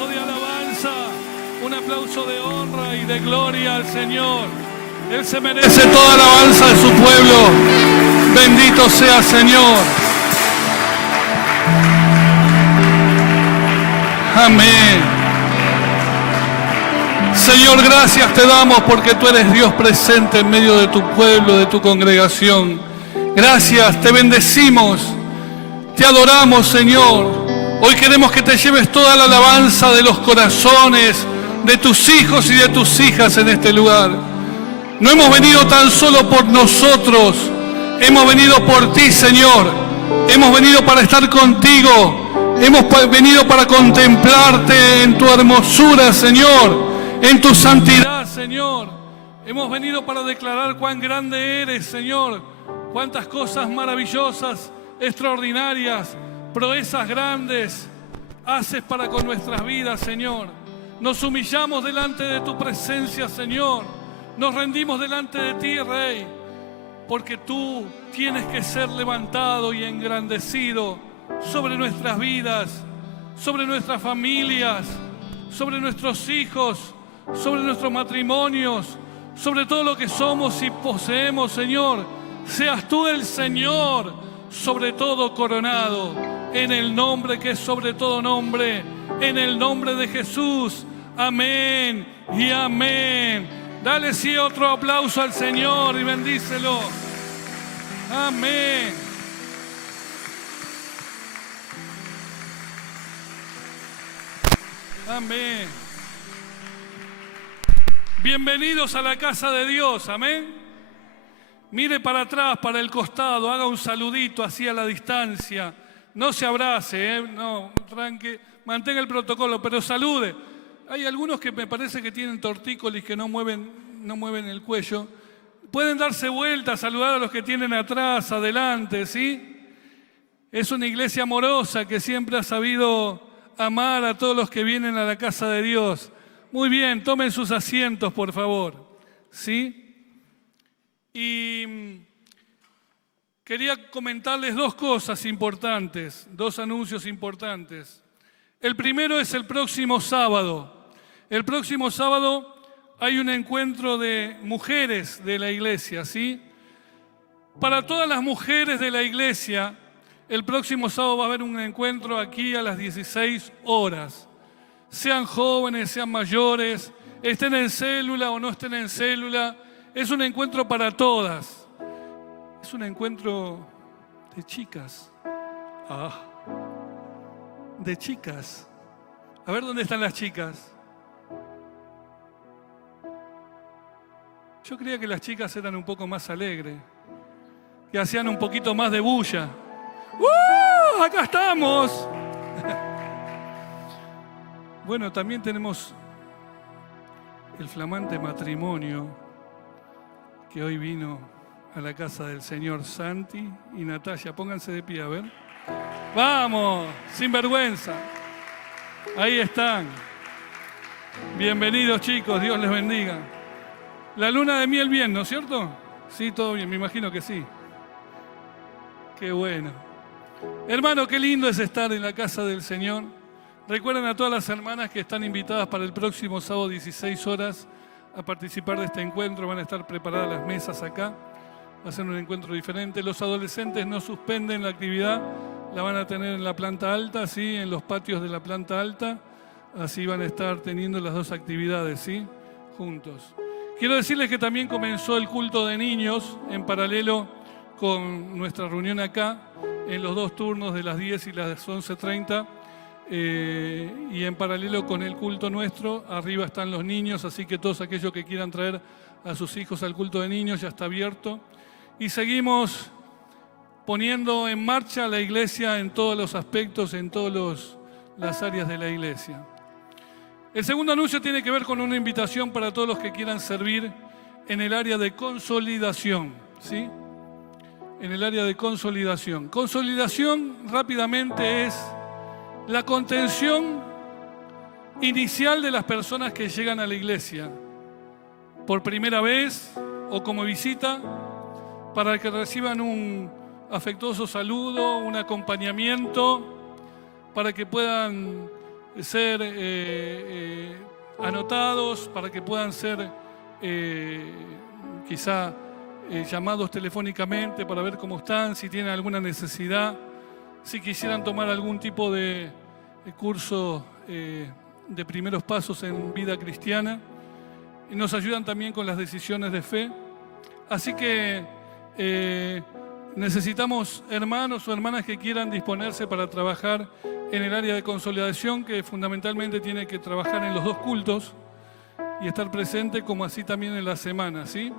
aplauso de alabanza, un aplauso de honra y de gloria al Señor. Él se merece toda alabanza de su pueblo. Bendito sea Señor. Amén. Señor, gracias te damos porque tú eres Dios presente en medio de tu pueblo, de tu congregación. Gracias, te bendecimos, te adoramos, Señor. Hoy queremos que te lleves toda la alabanza de los corazones de tus hijos y de tus hijas en este lugar. No hemos venido tan solo por nosotros, hemos venido por ti, Señor. Hemos venido para estar contigo, hemos venido para contemplarte en tu hermosura, Señor, en tu santidad, Señor. Hemos venido para declarar cuán grande eres, Señor. Cuántas cosas maravillosas, extraordinarias, proezas grandes haces para con nuestras vidas, Señor. Nos humillamos delante de tu presencia, Señor. Nos rendimos delante de ti, Rey, porque tú tienes que ser levantado y engrandecido sobre nuestras vidas, sobre nuestras familias, sobre nuestros hijos, sobre nuestros matrimonios, sobre todo lo que somos y poseemos, Señor. Seas tú el Señor, sobre todo coronado, en el nombre que es sobre todo nombre, en el nombre de Jesús. Amén y amén. Dale sí otro aplauso al Señor y bendícelo. Amén. Amén. Bienvenidos a la casa de Dios, amén. Mire para atrás, para el costado, haga un saludito así a la distancia. No se abrace, no, tranque, mantenga el protocolo, pero salude. Hay algunos que me parece que tienen tortícolis que no mueven el cuello. Pueden darse vuelta, saludar a los que tienen atrás, adelante, ¿sí? Es una iglesia amorosa que siempre ha sabido amar a todos los que vienen a la casa de Dios. Muy bien, tomen sus asientos, por favor, ¿sí? Y quería comentarles dos cosas importantes, dos anuncios importantes. El primero es el próximo sábado. El próximo sábado hay un encuentro de mujeres de la iglesia, ¿sí? Para todas las mujeres de la iglesia, el próximo sábado va a haber un encuentro aquí a las 16 horas. Sean jóvenes, sean mayores, estén en célula o no estén en célula, es un encuentro para todas. Es un encuentro de chicas. De chicas. A ver dónde están las chicas. Yo creía que las chicas eran un poco más alegres, que hacían un poquito más de bulla. ¡Acá estamos! Bueno, también tenemos el flamante matrimonio que hoy vino a la casa del señor Santi y Natalia. Pónganse de pie, a ver. ¡Vamos! Sin vergüenza. Ahí están. Bienvenidos, chicos. Dios les bendiga. La luna de miel bien, ¿no es cierto? Sí, todo bien. Me imagino que sí. Qué bueno. Hermano, qué lindo es estar en la casa del Señor. Recuerden a todas las hermanas que están invitadas para el próximo sábado 16 horas a participar de este encuentro. Van a estar preparadas las mesas acá. Va a ser un encuentro diferente. Los adolescentes no suspenden la actividad. La van a tener en la planta alta, ¿sí? En los patios de la planta alta. Así van a estar teniendo las dos actividades, ¿sí? Juntos. Quiero decirles que también comenzó el culto de niños en paralelo con nuestra reunión acá, en los dos turnos de las 10 y las 11:30. Y en paralelo con el culto nuestro, arriba están los niños, así que todos aquellos que quieran traer a sus hijos al culto de niños ya está abierto. Y seguimos poniendo en marcha la iglesia en todos los aspectos, en todas las áreas de la iglesia. El segundo anuncio tiene que ver con una invitación para todos los que quieran servir en el área de consolidación, ¿sí? En el área de consolidación. Consolidación rápidamente es la contención inicial de las personas que llegan a la iglesia por primera vez o como visita, para que reciban un afectuoso saludo, un acompañamiento, para que puedan ser anotados, para que puedan ser quizá llamados telefónicamente para ver cómo están, si tienen alguna necesidad, si quisieran tomar algún tipo de curso de primeros pasos en vida cristiana. Y nos ayudan también con las decisiones de fe. Así que necesitamos hermanos o hermanas que quieran disponerse para trabajar en el área de consolidación, que fundamentalmente tiene que trabajar en los 2 cultos y estar presente, como así también en la semana, ¿sí?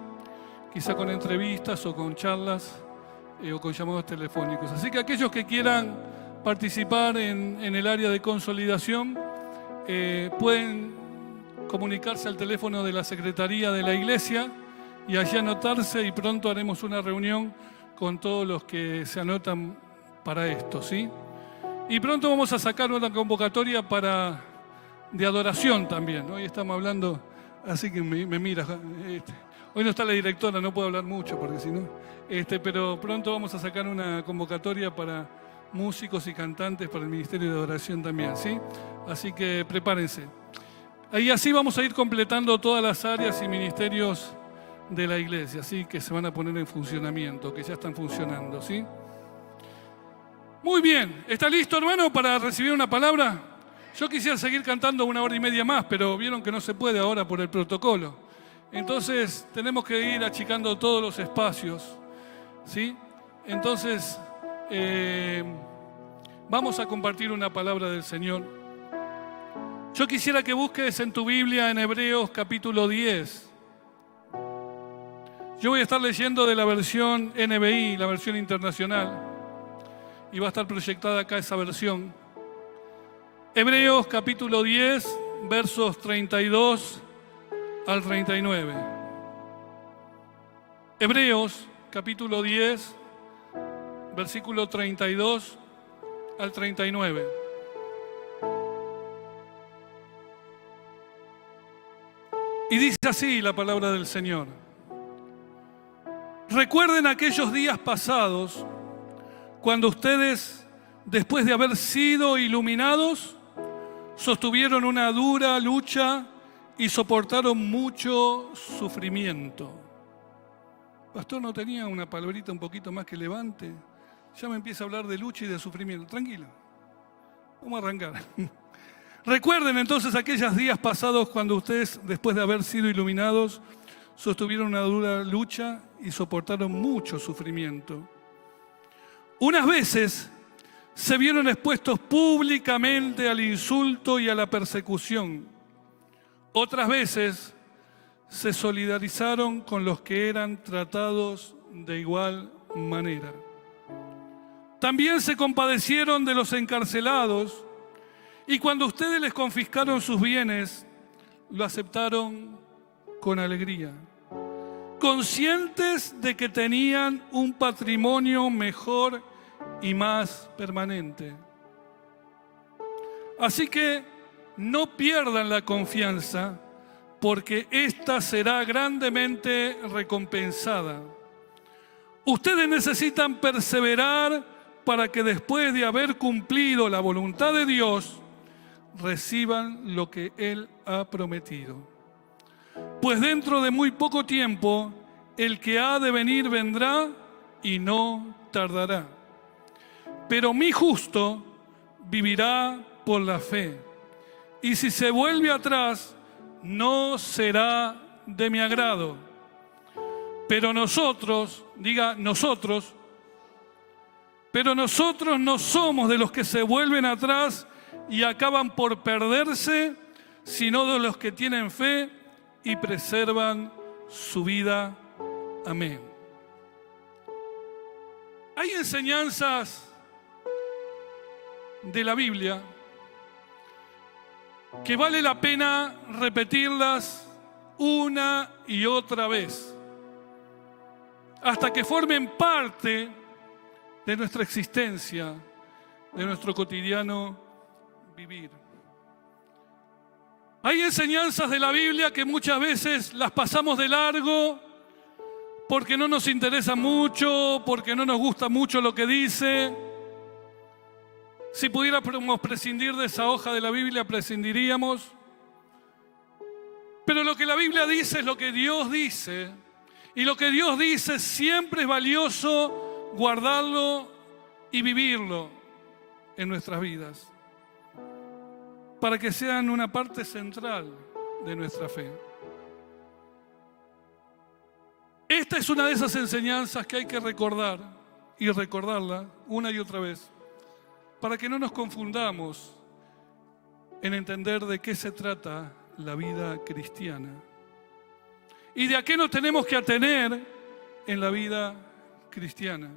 Quizá con entrevistas o con charlas o con llamados telefónicos. Así que aquellos que quieran participar en el área de consolidación pueden comunicarse al teléfono de la Secretaría de la Iglesia y allí anotarse, y pronto haremos una reunión con todos los que se anotan para esto, ¿sí? Y pronto vamos a sacar una convocatoria de adoración también, ¿no? Hoy estamos hablando, así que me mira. Hoy no está la directora, no puedo hablar mucho porque si no. Pero pronto vamos a sacar una convocatoria para músicos y cantantes para el Ministerio de Adoración también, ¿sí? Así que prepárense. Y así vamos a ir completando todas las áreas y ministerios de la iglesia, ¿sí? Que se van a poner en funcionamiento, que ya están funcionando, ¿sí? Muy bien, ¿está listo, hermano, para recibir una palabra? Yo quisiera seguir cantando 1 hora y media más, pero vieron que no se puede ahora por el protocolo. Entonces tenemos que ir achicando todos los espacios, ¿sí? Entonces vamos a compartir una palabra del Señor. Yo quisiera que busques en tu Biblia en Hebreos capítulo 10. Yo voy a estar leyendo de la versión NBI, la versión internacional, y va a estar proyectada acá esa versión. Hebreos capítulo 10, versos 32 al 39. Hebreos capítulo 10, versículo 32 al 39. Y dice así la palabra del Señor. Recuerden aquellos días pasados, cuando ustedes, después de haber sido iluminados, sostuvieron una dura lucha y soportaron mucho sufrimiento. Pastor, ¿no tenía una palabrita un poquito más que levante? Ya me empieza a hablar de lucha y de sufrimiento. Tranquilo, vamos a arrancar. Recuerden entonces aquellos días pasados cuando ustedes, después de haber sido iluminados, sostuvieron una dura lucha y soportaron mucho sufrimiento. Unas veces se vieron expuestos públicamente al insulto y a la persecución. Otras veces se solidarizaron con los que eran tratados de igual manera. También se compadecieron de los encarcelados, y cuando ustedes les confiscaron sus bienes, lo aceptaron con alegría, conscientes de que tenían un patrimonio mejor y más permanente. Así que no pierdan la confianza, porque ésta será grandemente recompensada. Ustedes necesitan perseverar para que después de haber cumplido la voluntad de Dios, reciban lo que Él ha prometido. Pues dentro de muy poco tiempo, el que ha de venir vendrá y no tardará. Pero mi justo vivirá por la fe, y si se vuelve atrás, no será de mi agrado. Pero nosotros, diga nosotros, pero nosotros no somos de los que se vuelven atrás y acaban por perderse, sino de los que tienen fe y preservan su vida. Amén. Hay enseñanzas de la Biblia que vale la pena repetirlas una y otra vez, hasta que formen parte de nuestra existencia, de nuestro cotidiano vivir. Hay enseñanzas de la Biblia que muchas veces las pasamos de largo porque no nos interesa mucho, porque no nos gusta mucho lo que dice. Si pudiéramos prescindir de esa hoja de la Biblia, prescindiríamos. Pero lo que la Biblia dice es lo que Dios dice. Y lo que Dios dice siempre es valioso guardarlo y vivirlo en nuestras vidas, para que sean una parte central de nuestra fe. Esta es una de esas enseñanzas que hay que recordar y recordarla una y otra vez, para que no nos confundamos en entender de qué se trata la vida cristiana y de a qué nos tenemos que atener en la vida cristiana.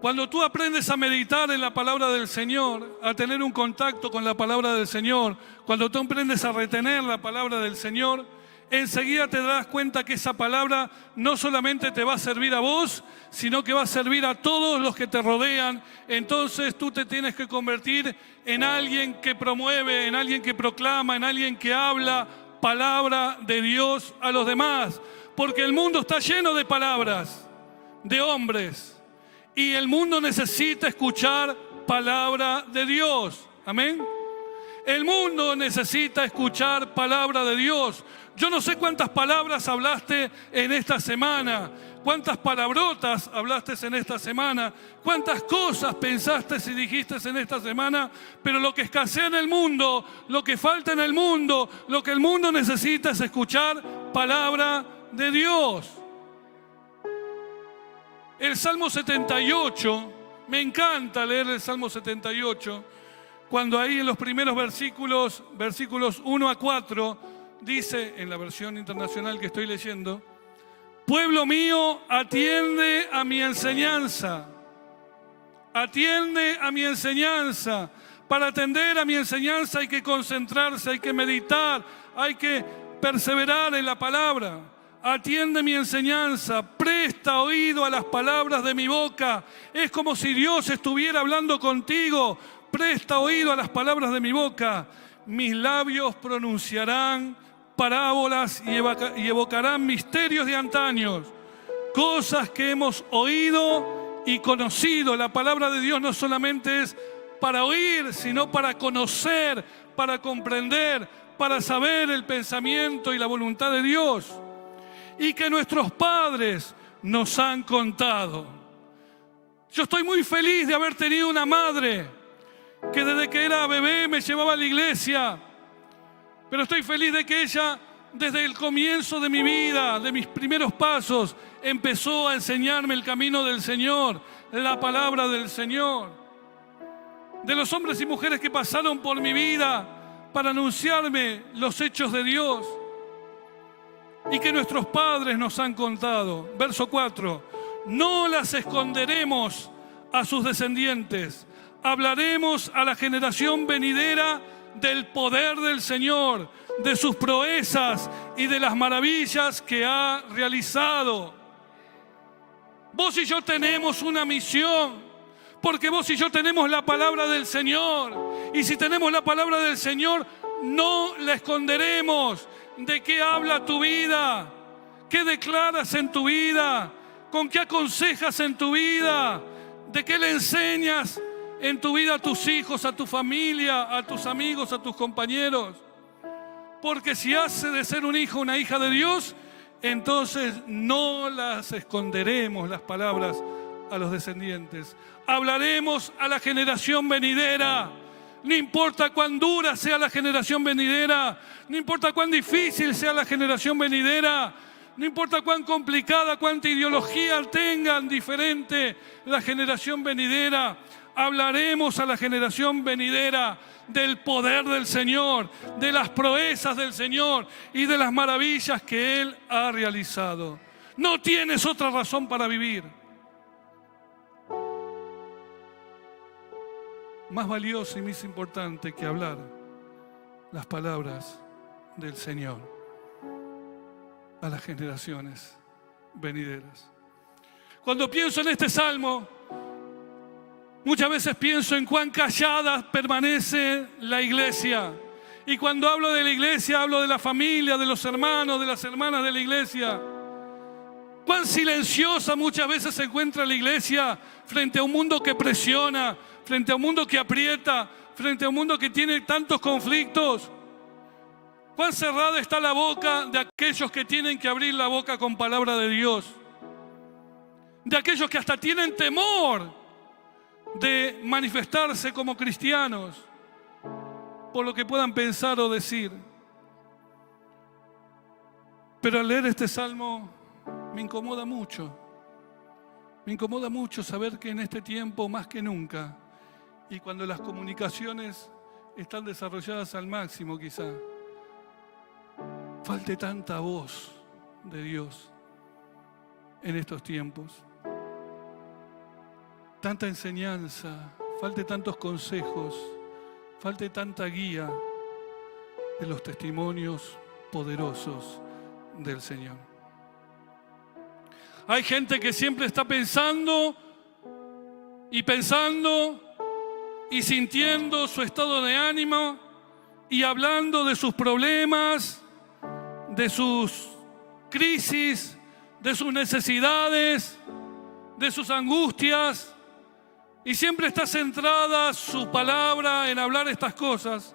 Cuando tú aprendes a meditar en la palabra del Señor, a tener un contacto con la palabra del Señor, cuando tú aprendes a retener la palabra del Señor, enseguida te das cuenta que esa palabra no solamente te va a servir a vos, sino que va a servir a todos los que te rodean. Entonces tú te tienes que convertir en alguien que promueve, en alguien que proclama, en alguien que habla palabra de Dios a los demás. Porque el mundo está lleno de palabras, de hombres. Y el mundo necesita escuchar palabra de Dios. Amén. El mundo necesita escuchar palabra de Dios. Yo no sé cuántas palabras hablaste en esta semana, cuántas palabrotas hablaste en esta semana, cuántas cosas pensaste y dijiste en esta semana, pero lo que escasea en el mundo, lo que falta en el mundo, lo que el mundo necesita es escuchar palabra de Dios. El Salmo 78, me encanta leer el Salmo 78, cuando ahí en los primeros versículos 1 a 4, dice en la versión internacional que estoy leyendo: pueblo mío, atiende a mi enseñanza. Atiende a mi enseñanza. Para atender a mi enseñanza hay que concentrarse, hay que meditar, hay que perseverar en la palabra. Atiende mi enseñanza, presta oído a las palabras de mi boca. Es como si Dios estuviera hablando contigo. Presta oído a las palabras de mi boca. Mis labios pronunciarán parábolas y evocarán misterios de antaños, cosas que hemos oído y conocido. La palabra de Dios no solamente es para oír, sino para conocer, para comprender, para saber el pensamiento y la voluntad de Dios. Y que nuestros padres nos han contado. Yo estoy muy feliz de haber tenido una madre que desde que era bebé me llevaba a la iglesia. Pero estoy feliz de que ella, desde el comienzo de mi vida, de mis primeros pasos, empezó a enseñarme el camino del Señor, la palabra del Señor. De los hombres y mujeres que pasaron por mi vida para anunciarme los hechos de Dios. Y que nuestros padres nos han contado. Verso 4. No las esconderemos a sus descendientes. Hablaremos a la generación venidera del poder del Señor, de sus proezas y de las maravillas que ha realizado. Vos y yo tenemos una misión, porque vos y yo tenemos la palabra del Señor. Y si tenemos la palabra del Señor, no la esconderemos. ¿De qué habla tu vida? ¿Qué declaras en tu vida? ¿Con qué aconsejas en tu vida? ¿De qué le enseñas en tu vida a tus hijos, a tu familia, a tus amigos, a tus compañeros? Porque si has de ser un hijo, una hija de Dios, entonces no las esconderemos las palabras a los descendientes. Hablaremos a la generación venidera. No importa cuán dura sea la generación venidera, no importa cuán difícil sea la generación venidera, no importa cuán complicada, cuánta ideología tengan diferente la generación venidera. Hablaremos a la generación venidera del poder del Señor, de las proezas del Señor y de las maravillas que Él ha realizado. No tienes otra razón para vivir. Más valioso y más importante que hablar las palabras del Señor a las generaciones venideras. Cuando pienso en este salmo, muchas veces pienso en cuán callada permanece la iglesia. Y cuando hablo de la iglesia, hablo de la familia, de los hermanos, de las hermanas de la iglesia. Cuán silenciosa muchas veces se encuentra la iglesia frente a un mundo que presiona, frente a un mundo que aprieta, frente a un mundo que tiene tantos conflictos. Cuán cerrada está la boca de aquellos que tienen que abrir la boca con palabra de Dios. De aquellos que hasta tienen temor de manifestarse como cristianos por lo que puedan pensar o decir. Pero al leer este salmo me incomoda mucho. Me incomoda mucho saber que en este tiempo, más que nunca, y cuando las comunicaciones están desarrolladas al máximo quizá, falte tanta voz de Dios en estos tiempos. Tanta enseñanza, falte tantos consejos, falte tanta guía de los testimonios poderosos del Señor. Hay gente que siempre está pensando y sintiendo su estado de ánimo y hablando de sus problemas, de sus crisis, de sus necesidades, de sus angustias, y siempre está centrada su palabra en hablar estas cosas.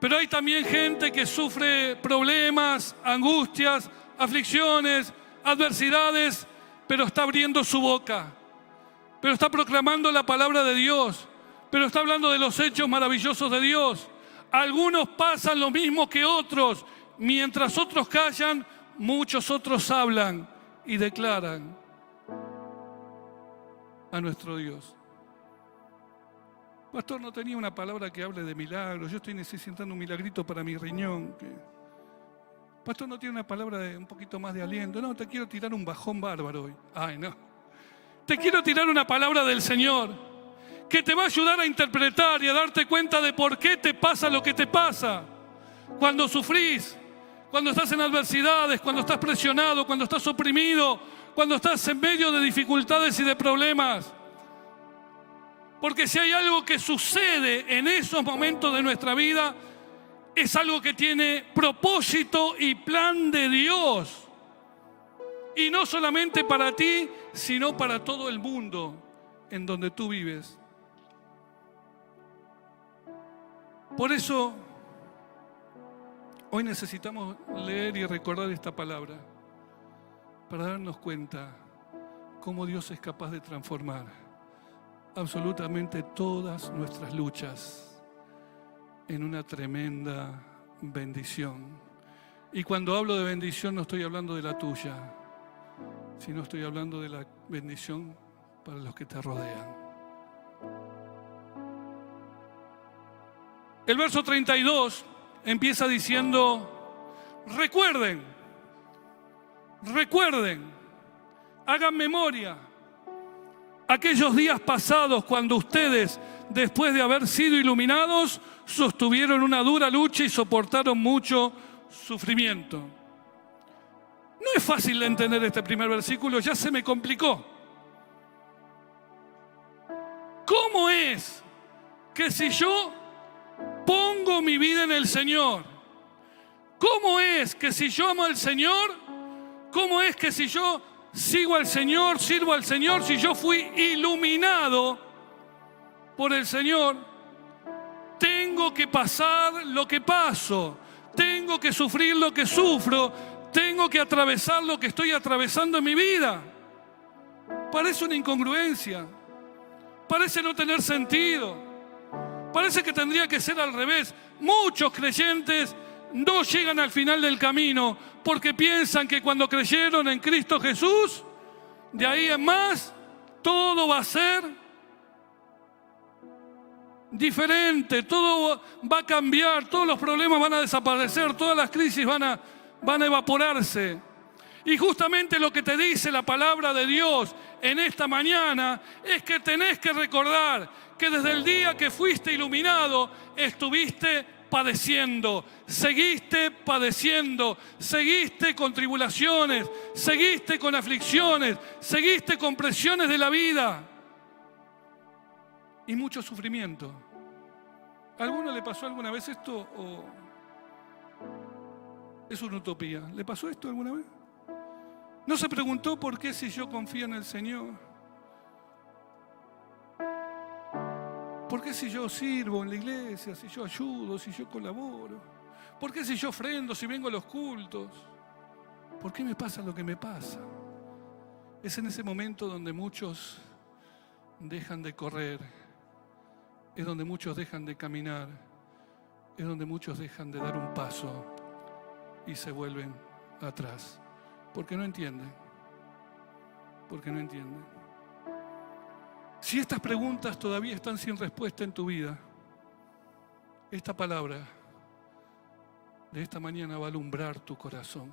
Pero hay también gente que sufre problemas, angustias, aflicciones, adversidades, pero está abriendo su boca, pero está proclamando la palabra de Dios, pero está hablando de los hechos maravillosos de Dios. Algunos pasan lo mismo que otros. Mientras otros callan, muchos otros hablan y declaran a nuestro Dios. Pastor, no tenía una palabra que hable de milagros. Yo estoy necesitando un milagrito para mi riñón. Pastor, no tiene una palabra de un poquito más de aliento. No, te quiero tirar un bajón bárbaro hoy. Ay, no. Te quiero tirar una palabra del Señor que te va a ayudar a interpretar y a darte cuenta de por qué te pasa lo que te pasa. Cuando sufrís, cuando estás en adversidades, cuando estás presionado, cuando estás oprimido, cuando estás en medio de dificultades y de problemas. Porque si hay algo que sucede en esos momentos de nuestra vida, es algo que tiene propósito y plan de Dios. Y no solamente para ti, sino para todo el mundo en donde tú vives. Por eso, hoy necesitamos leer y recordar esta palabra para darnos cuenta cómo Dios es capaz de transformar absolutamente todas nuestras luchas en una tremenda bendición. Y cuando hablo de bendición no estoy hablando de la tuya, sino estoy hablando de la bendición para los que te rodean. El verso 32 empieza diciendo: recuerden, hagan memoria aquellos días pasados cuando ustedes, después de haber sido iluminados, sostuvieron una dura lucha y soportaron mucho sufrimiento. No es fácil de entender este primer versículo, ya se me complicó. ¿Cómo es que si yo pongo mi vida en el Señor, cómo es que si yo amo al Señor, cómo es que si yo sigo al Señor, sirvo al Señor, si yo fui iluminado por el Señor, tengo que pasar lo que paso, tengo que sufrir lo que sufro, tengo que atravesar lo que estoy atravesando en mi vida? Parece una incongruencia, parece no tener sentido, parece que tendría que ser al revés. Muchos creyentes no llegan al final del camino porque piensan que cuando creyeron en Cristo Jesús, de ahí en más, todo va a ser diferente, todo va a cambiar, todos los problemas van a desaparecer, todas las crisis van a evaporarse. Y justamente lo que te dice la palabra de Dios en esta mañana es que tenés que recordar que desde el día que fuiste iluminado, estuviste padeciendo, seguiste padeciendo, seguiste con tribulaciones, seguiste con aflicciones, seguiste con presiones de la vida y mucho sufrimiento. ¿A alguno le pasó alguna vez esto o es una utopía? ¿Le pasó esto alguna vez? ¿No se preguntó por qué si yo confío en el Señor? ¿Por qué si yo sirvo en la iglesia, si yo ayudo, si yo colaboro? ¿Por qué si yo ofrendo, si vengo a los cultos? ¿Por qué me pasa lo que me pasa? Es en ese momento donde muchos dejan de correr, es donde muchos dejan de caminar, es donde muchos dejan de dar un paso y se vuelven atrás. Porque no entienden. Porque no entienden. Si estas preguntas todavía están sin respuesta en tu vida, esta palabra de esta mañana va a alumbrar tu corazón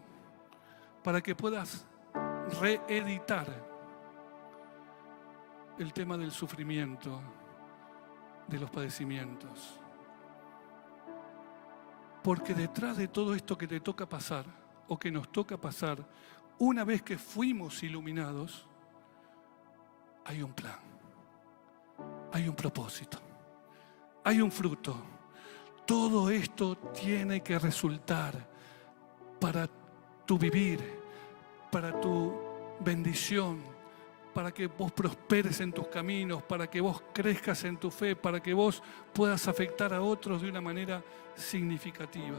para que puedas reeditar el tema del sufrimiento, de los padecimientos. Porque detrás de todo esto que te toca pasar, o que nos toca pasar, una vez que fuimos iluminados, hay un plan, hay un propósito, hay un fruto. Todo esto tiene que resultar para tu vivir, para tu bendición, para que vos prosperes en tus caminos, para que vos crezcas en tu fe, para que vos puedas afectar a otros de una manera significativa.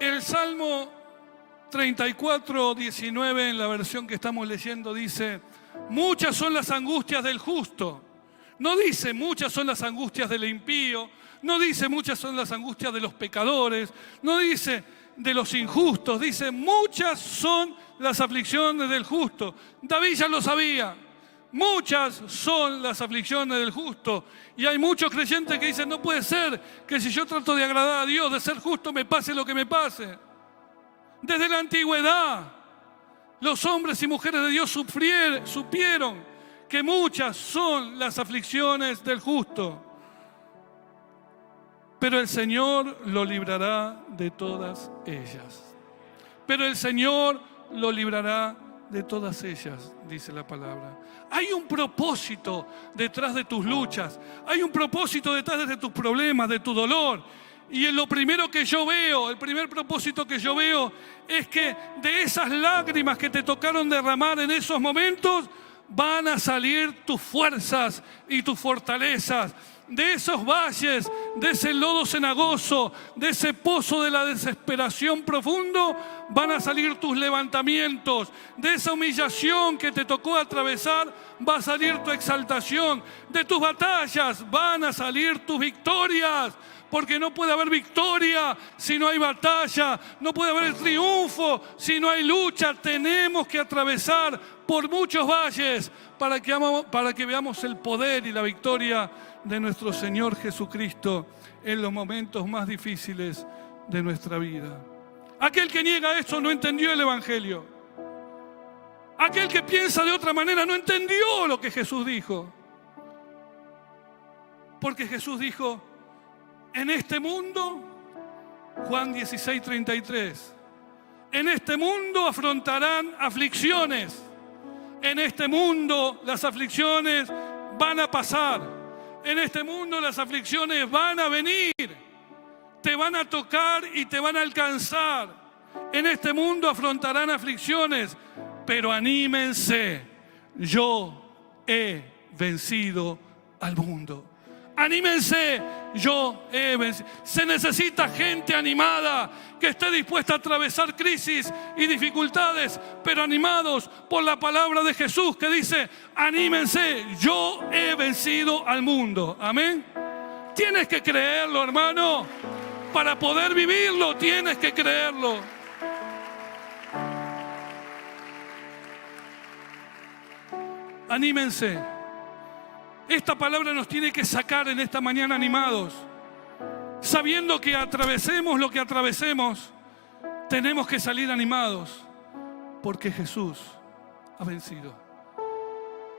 El Salmo 34, 19, en la versión que estamos leyendo, dice: muchas son las angustias del justo. No dice muchas son las angustias del impío, no dice muchas son las angustias de los pecadores, no dice de los injustos, dice muchas son las aflicciones del justo. David ya lo sabía, muchas son las aflicciones del justo. Y hay muchos creyentes que dicen: no puede ser que si yo trato de agradar a Dios, de ser justo, me pase lo que me pase. Desde la antigüedad, los hombres y mujeres de Dios supieron que muchas son las aflicciones del justo, pero el Señor lo librará de todas ellas. Pero el Señor lo librará de todas ellas, dice la palabra. Hay un propósito detrás de tus luchas, hay un propósito detrás de tus problemas, de tu dolor. Y lo primero que yo veo, el primer propósito que yo veo, es que de esas lágrimas que te tocaron derramar en esos momentos, van a salir tus fuerzas y tus fortalezas. De esos valles, de ese lodo cenagoso, de ese pozo de la desesperación profundo, van a salir tus levantamientos. De esa humillación que te tocó atravesar, va a salir tu exaltación. De tus batallas van a salir tus victorias. Porque no puede haber victoria si no hay batalla, no puede haber triunfo si no hay lucha. Tenemos que atravesar por muchos valles para que veamos el poder y la victoria de nuestro Señor Jesucristo en los momentos más difíciles de nuestra vida. Aquel que niega eso no entendió el Evangelio. Aquel que piensa de otra manera no entendió lo que Jesús dijo. Porque Jesús dijo: en este mundo, Juan 16, 33, en este mundo afrontarán aflicciones. En este mundo las aflicciones van a pasar. En este mundo las aflicciones van a venir. Te van a tocar y te van a alcanzar. En este mundo afrontarán aflicciones, pero anímense. Yo he vencido al mundo. Anímense, yo he vencido. Se necesita gente animada que esté dispuesta a atravesar crisis y dificultades, pero animados por la palabra de Jesús que dice: anímense, yo he vencido al mundo. Amén. Tienes que creerlo, hermano. Para poder vivirlo, tienes que creerlo. Anímense. Esta palabra nos tiene que sacar en esta mañana animados, sabiendo que atravesemos lo que atravesemos, tenemos que salir animados, porque Jesús ha vencido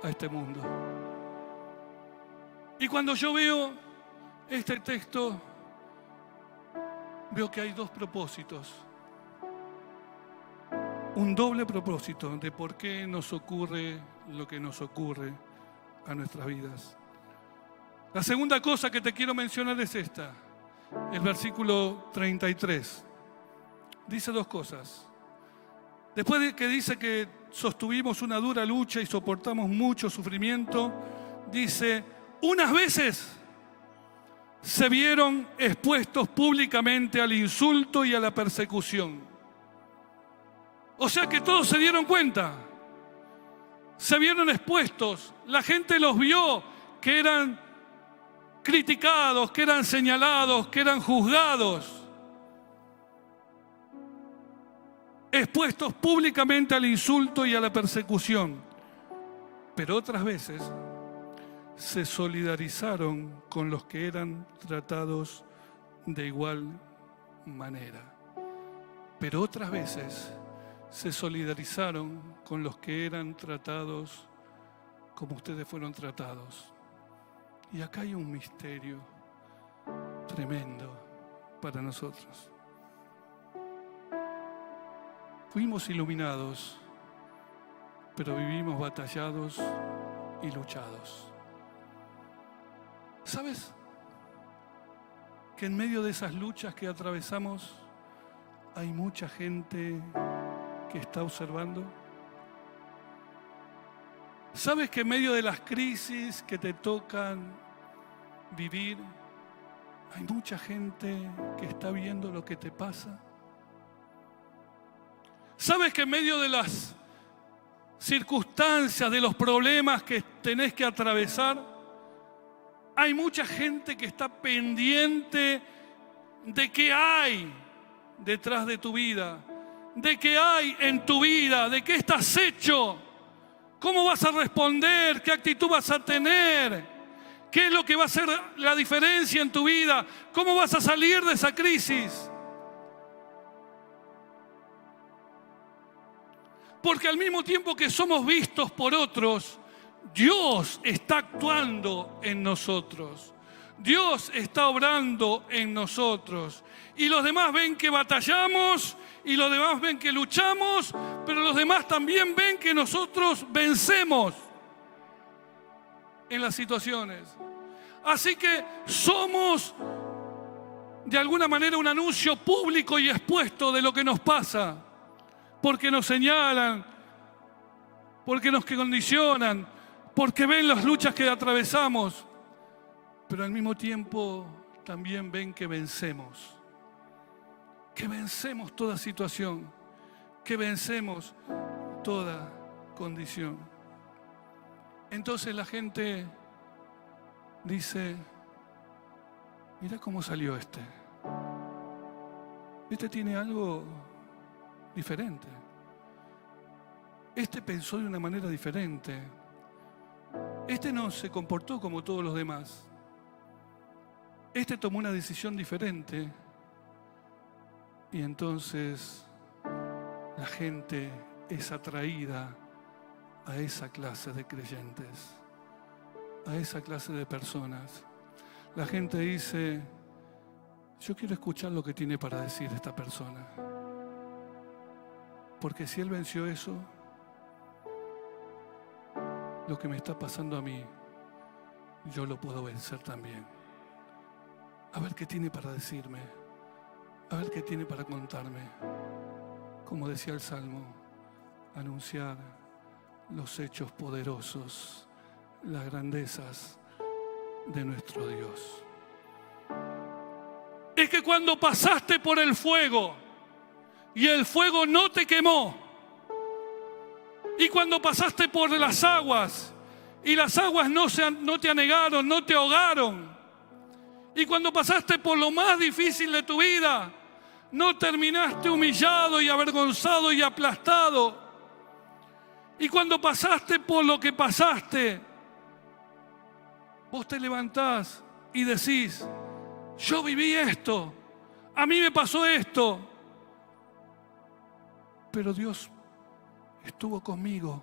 a este mundo. Y cuando yo veo este texto, veo que hay dos propósitos, un doble propósito de por qué nos ocurre lo que nos ocurre a nuestras vidas. La segunda cosa que te quiero mencionar es esta, el versículo 33. dice dos cosas. Después de que dice que sostuvimos una dura lucha y soportamos mucho sufrimiento, dice, unas veces se vieron expuestos públicamente al insulto y a la persecución. O sea que todos se dieron cuenta, se vieron expuestos, la gente los vio que eran criticados, que eran señalados, que eran juzgados, expuestos públicamente al insulto y a la persecución. Pero otras veces se solidarizaron con los que eran tratados de igual manera. Pero otras veces se solidarizaron con los que eran tratados como ustedes fueron tratados. Y acá hay un misterio tremendo para nosotros. Fuimos iluminados, pero vivimos batallados y luchados. ¿Sabes que en medio de esas luchas que atravesamos hay mucha gente que está observando? ¿Sabes que en medio de las crisis que te tocan vivir hay mucha gente que está viendo lo que te pasa? ¿Sabes que en medio de las circunstancias, de los problemas que tenés que atravesar, hay mucha gente que está pendiente de qué hay detrás de tu vida, de qué hay en tu vida, de qué estás hecho, cómo vas a responder, qué actitud vas a tener, qué es lo que va a hacer la diferencia en tu vida, cómo vas a salir de esa crisis? Porque al mismo tiempo que somos vistos por otros, Dios está actuando en nosotros. Dios está obrando en nosotros. Y los demás ven que batallamos, y los demás ven que luchamos, pero los demás también ven que nosotros vencemos en las situaciones. Así que somos de alguna manera un anuncio público y expuesto de lo que nos pasa. Porque nos señalan, porque nos condicionan, porque ven las luchas que atravesamos, pero al mismo tiempo también ven que vencemos toda situación, que vencemos toda condición. Entonces la gente dice, mira cómo salió este. Este tiene algo diferente. Este pensó de una manera diferente. Este no se comportó como todos los demás. Este tomó una decisión diferente. Y entonces la gente es atraída a esa clase de creyentes, a esa clase de personas. La gente dice, yo quiero escuchar lo que tiene para decir esta persona. Porque si él venció eso, lo que me está pasando a mí, yo lo puedo vencer también. A ver qué tiene para decirme, a ver qué tiene para contarme. Como decía el Salmo, anunciar los hechos poderosos, las grandezas de nuestro Dios. Es que cuando pasaste por el fuego, y el fuego no te quemó. Y cuando pasaste por las aguas, y las aguas no te anegaron, no te ahogaron. Y cuando pasaste por lo más difícil de tu vida, no terminaste humillado y avergonzado y aplastado. Y cuando pasaste por lo que pasaste, vos te levantás y decís, yo viví esto, a mí me pasó esto. Pero Dios estuvo conmigo,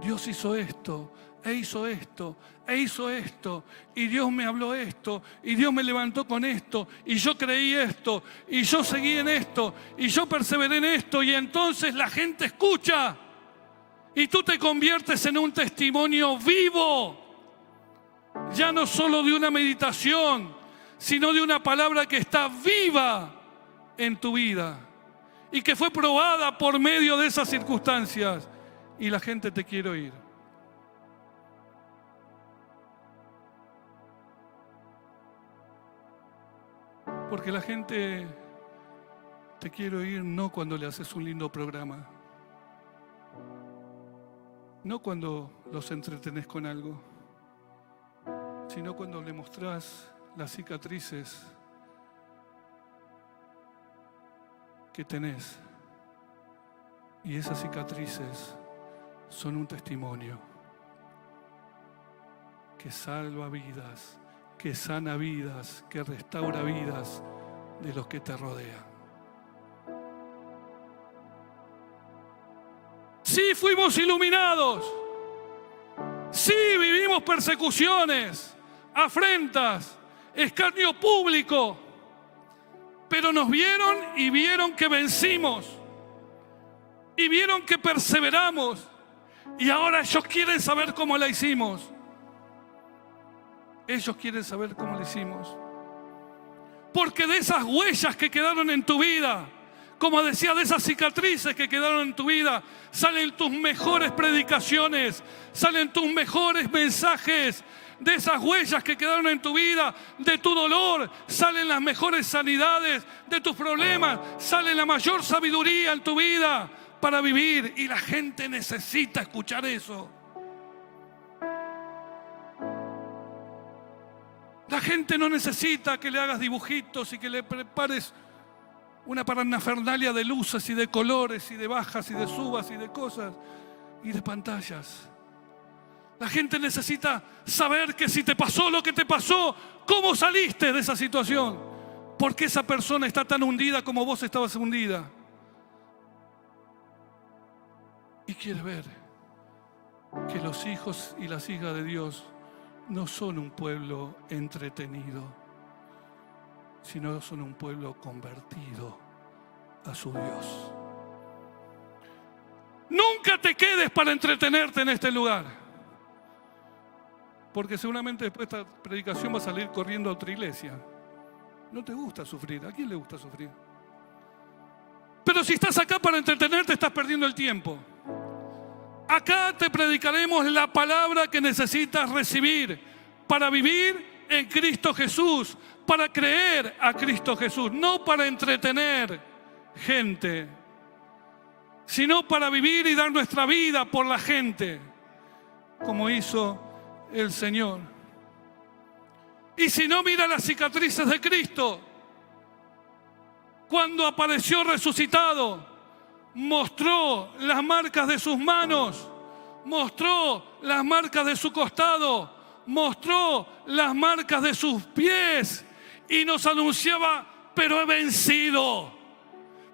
Dios hizo esto, e hizo esto, e hizo esto, y Dios me habló esto, y Dios me levantó con esto, y yo creí esto, y yo seguí en esto, y yo perseveré en esto, y entonces la gente escucha, y tú te conviertes en un testimonio vivo, ya no solo de una meditación, sino de una palabra que está viva en tu vida. y que fue probada por medio de esas circunstancias, y la gente te quiere oír. Porque la gente te quiere oír no cuando le haces un lindo programa, no cuando los entretenés con algo, sino cuando le mostrás las cicatrices que tenés. Y esas cicatrices son un testimonio que salva vidas, que sana vidas, que restaura vidas de los que te rodean. Sí fuimos iluminados, sí vivimos persecuciones, afrentas, escarnio público, pero nos vieron y vieron que vencimos, y vieron que perseveramos, y ahora ellos quieren saber cómo la hicimos. Ellos quieren saber cómo la hicimos. Porque de esas huellas que quedaron en tu vida, como decía, de esas cicatrices que quedaron en tu vida, salen tus mejores predicaciones, salen tus mejores mensajes. De esas huellas que quedaron en tu vida, de tu dolor, salen las mejores sanidades. De tus problemas, sale la mayor sabiduría en tu vida para vivir. Y la gente necesita escuchar eso. La gente no necesita que le hagas dibujitos y que le prepares una parafernalia de luces y de colores y de bajas y de subas y de cosas y de pantallas. La gente necesita saber que si te pasó lo que te pasó, ¿cómo saliste de esa situación? Porque esa persona está tan hundida como vos estabas hundida. Y quiere ver que los hijos y las hijas de Dios no son un pueblo entretenido, sino son un pueblo convertido a su Dios. Nunca te quedes para entretenerte en este lugar, porque seguramente después de esta predicación vas a salir corriendo a otra iglesia. No te gusta sufrir. ¿A quién le gusta sufrir? Pero si estás acá para entretenerte, estás perdiendo el tiempo. Acá te predicaremos la palabra que necesitas recibir para vivir en Cristo Jesús, para creer a Cristo Jesús, no para entretener gente, sino para vivir y dar nuestra vida por la gente, como hizo el Señor. Y si no, mira las cicatrices de Cristo. Cuando apareció resucitado, mostró las marcas de sus manos, mostró las marcas de su costado, mostró las marcas de sus pies y nos anunciaba: pero he vencido,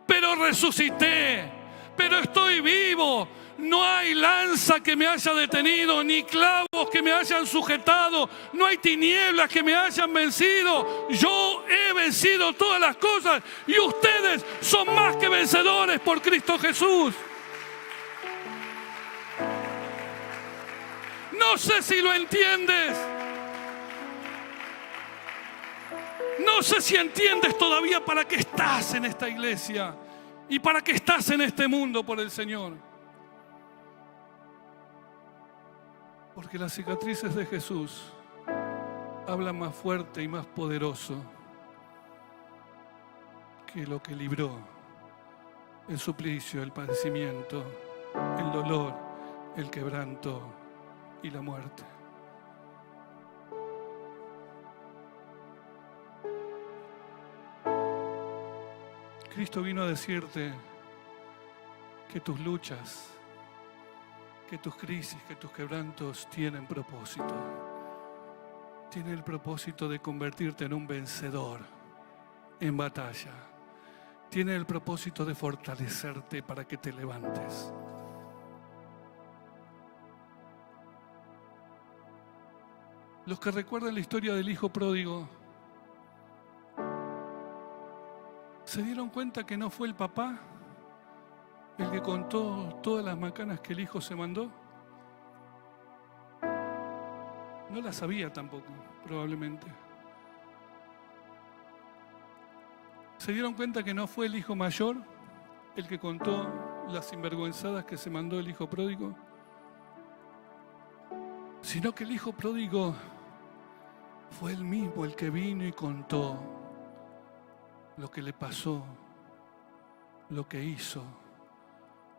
pero resucité, pero estoy vivo. No hay lanza que me haya detenido, ni clavos que me hayan sujetado, no hay tinieblas que me hayan vencido. Yo he vencido todas las cosas y ustedes son más que vencedores por Cristo Jesús. No sé si lo entiendes. No sé si entiendes todavía para qué estás en esta iglesia y para qué estás en este mundo por el Señor. Porque las cicatrices de Jesús hablan más fuerte y más poderoso que lo que libró el suplicio, el padecimiento, el dolor, el quebranto y la muerte. Cristo vino a decirte que tus luchas, que tus crisis, que tus quebrantos tienen propósito. Tiene el propósito de convertirte en un vencedor en batalla. Tiene el propósito de fortalecerte para que te levantes. Los que recuerdan la historia del hijo pródigo se dieron cuenta que no fue el papá el que contó todas las macanas que el hijo se mandó. No las sabía tampoco, probablemente. Se dieron cuenta que no fue el hijo mayor el que contó las sinvergüenzadas que se mandó el hijo pródigo, sino que el hijo pródigo fue él mismo el que vino y contó lo que le pasó, lo que hizo,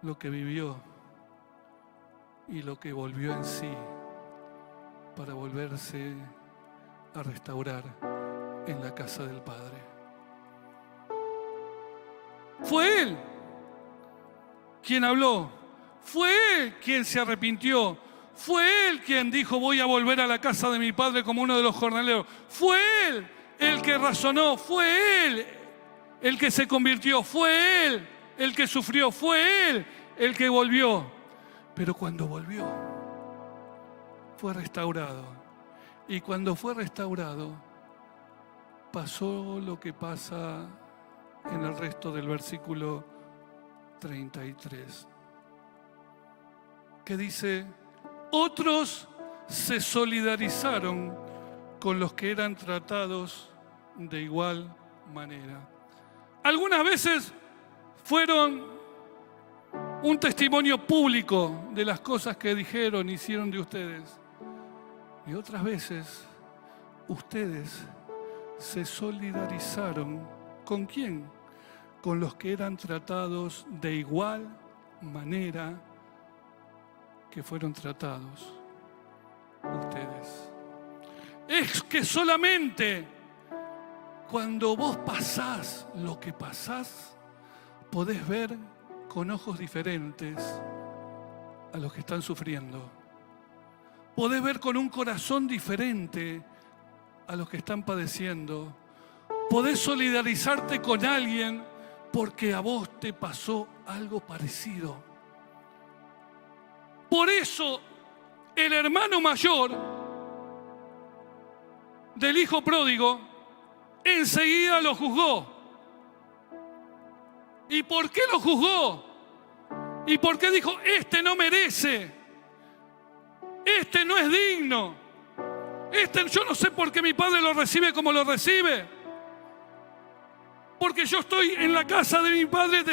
lo que vivió y lo que volvió en sí para volverse a restaurar en la casa del Padre. Fue Él quien habló, fue Él quien se arrepintió, fue Él quien dijo: voy a volver a la casa de mi Padre como uno de los jornaleros. Fue Él el que razonó, fue Él el que se convirtió, fue Él el que sufrió, fue Él el que volvió. Pero cuando volvió, fue restaurado. Y cuando fue restaurado, pasó lo que pasa en el resto del versículo 33, que dice: otros se solidarizaron con los que eran tratados de igual manera. Algunas veces fueron un testimonio público de las cosas que dijeron, hicieron de ustedes. Y otras veces ustedes se solidarizaron. ¿Con quién? Con los que eran tratados de igual manera que fueron tratados ustedes. Es que solamente cuando vos pasás lo que pasás, podés ver con ojos diferentes a los que están sufriendo. Podés ver con un corazón diferente a los que están padeciendo. Podés solidarizarte con alguien porque a vos te pasó algo parecido. Por eso el hermano mayor del hijo pródigo enseguida lo juzgó. ¿Y por qué lo juzgó? ¿Y por qué dijo: este no merece, este no es digno, yo no sé por qué mi padre lo recibe como lo recibe? Porque yo estoy en la casa de mi padre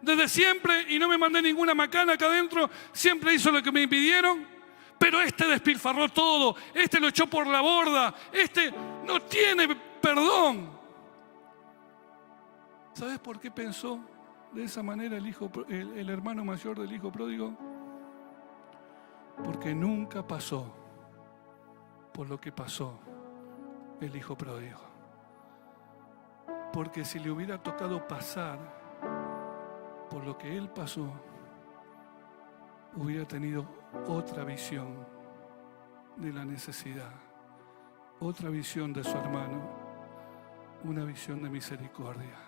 desde siempre y no me mandé ninguna macana acá adentro, siempre hizo lo que me pidieron, pero este despilfarró todo, este lo echó por la borda, este no tiene perdón. ¿Sabes por qué pensó de esa manera el hermano mayor del hijo pródigo? Porque nunca pasó por lo que pasó el hijo pródigo. Porque si le hubiera tocado pasar por lo que él pasó, hubiera tenido otra visión de la necesidad, otra visión de su hermano, una visión de misericordia.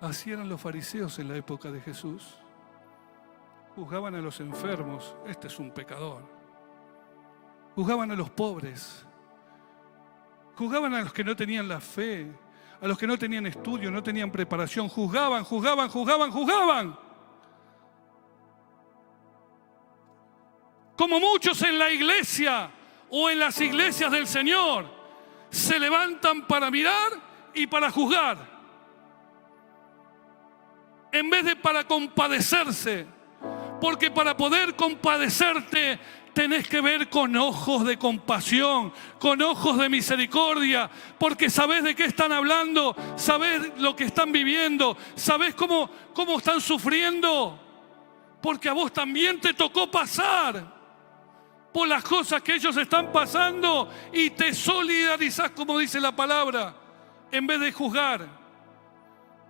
Así eran los fariseos en la época de Jesús. Juzgaban a los enfermos: este es un pecador. Juzgaban a los pobres. Juzgaban a los que no tenían la fe, a los que no tenían estudio, no tenían preparación. Juzgaban. Como muchos en la iglesia o en las iglesias del Señor se levantan para mirar y para juzgar, en vez de para compadecerse. Porque para poder compadecerte tenés que ver con ojos de compasión, con ojos de misericordia, porque sabés de qué están hablando, sabés lo que están viviendo, sabés cómo están sufriendo, porque a vos también te tocó pasar por las cosas que ellos están pasando y te solidarizás, como dice la palabra, en vez de juzgar,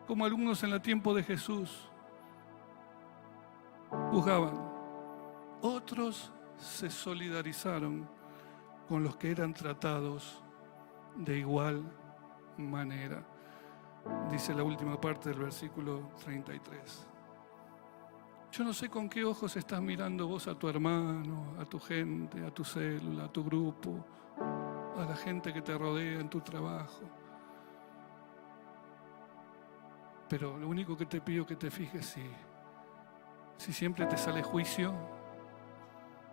como algunos en el tiempo de Jesús juzgaban. Otros se solidarizaron con los que eran tratados de igual manera. Dice la última parte del versículo 33. Yo no sé con qué ojos estás mirando vos a tu hermano, a tu gente, a tu célula, a tu grupo, a la gente que te rodea en tu trabajo. Pero lo único que te pido que te fijes si siempre te sale juicio,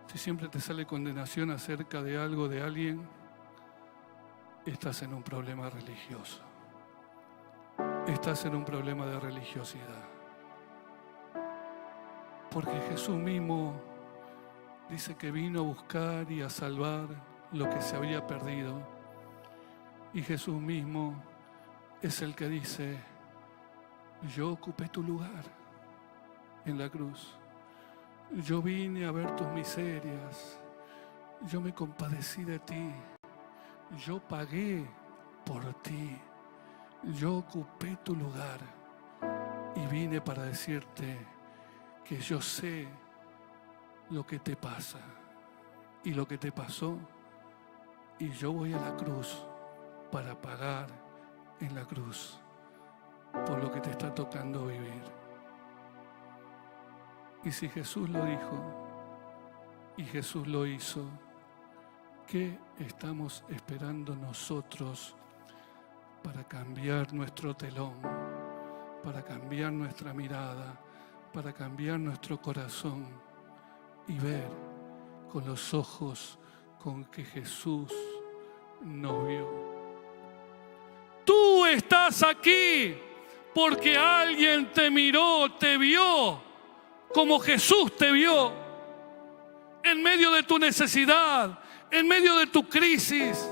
si siempre te sale condenación acerca de algo, de alguien, estás en un problema religioso. estás en un problema de religiosidad. Porque Jesús mismo dice que vino a buscar y a salvar lo que se había perdido. Y Jesús mismo es el que dice: yo ocupé tu lugar en la cruz. Yo vine a ver tus miserias. Yo me compadecí de ti. Yo pagué por ti. Yo ocupé tu lugar. Y vine para decirte que yo sé lo que te pasa y lo que te pasó, y yo voy a la cruz para pagar en la cruz por lo que te está tocando vivir. Y si Jesús lo dijo y Jesús lo hizo, ¿qué estamos esperando nosotros para cambiar nuestro telón, para cambiar nuestra mirada, para cambiar nuestro corazón y ver con los ojos con que Jesús nos vio? Tú estás aquí porque alguien te miró, te vio como Jesús te vio, en medio de tu necesidad, en medio de tu crisis.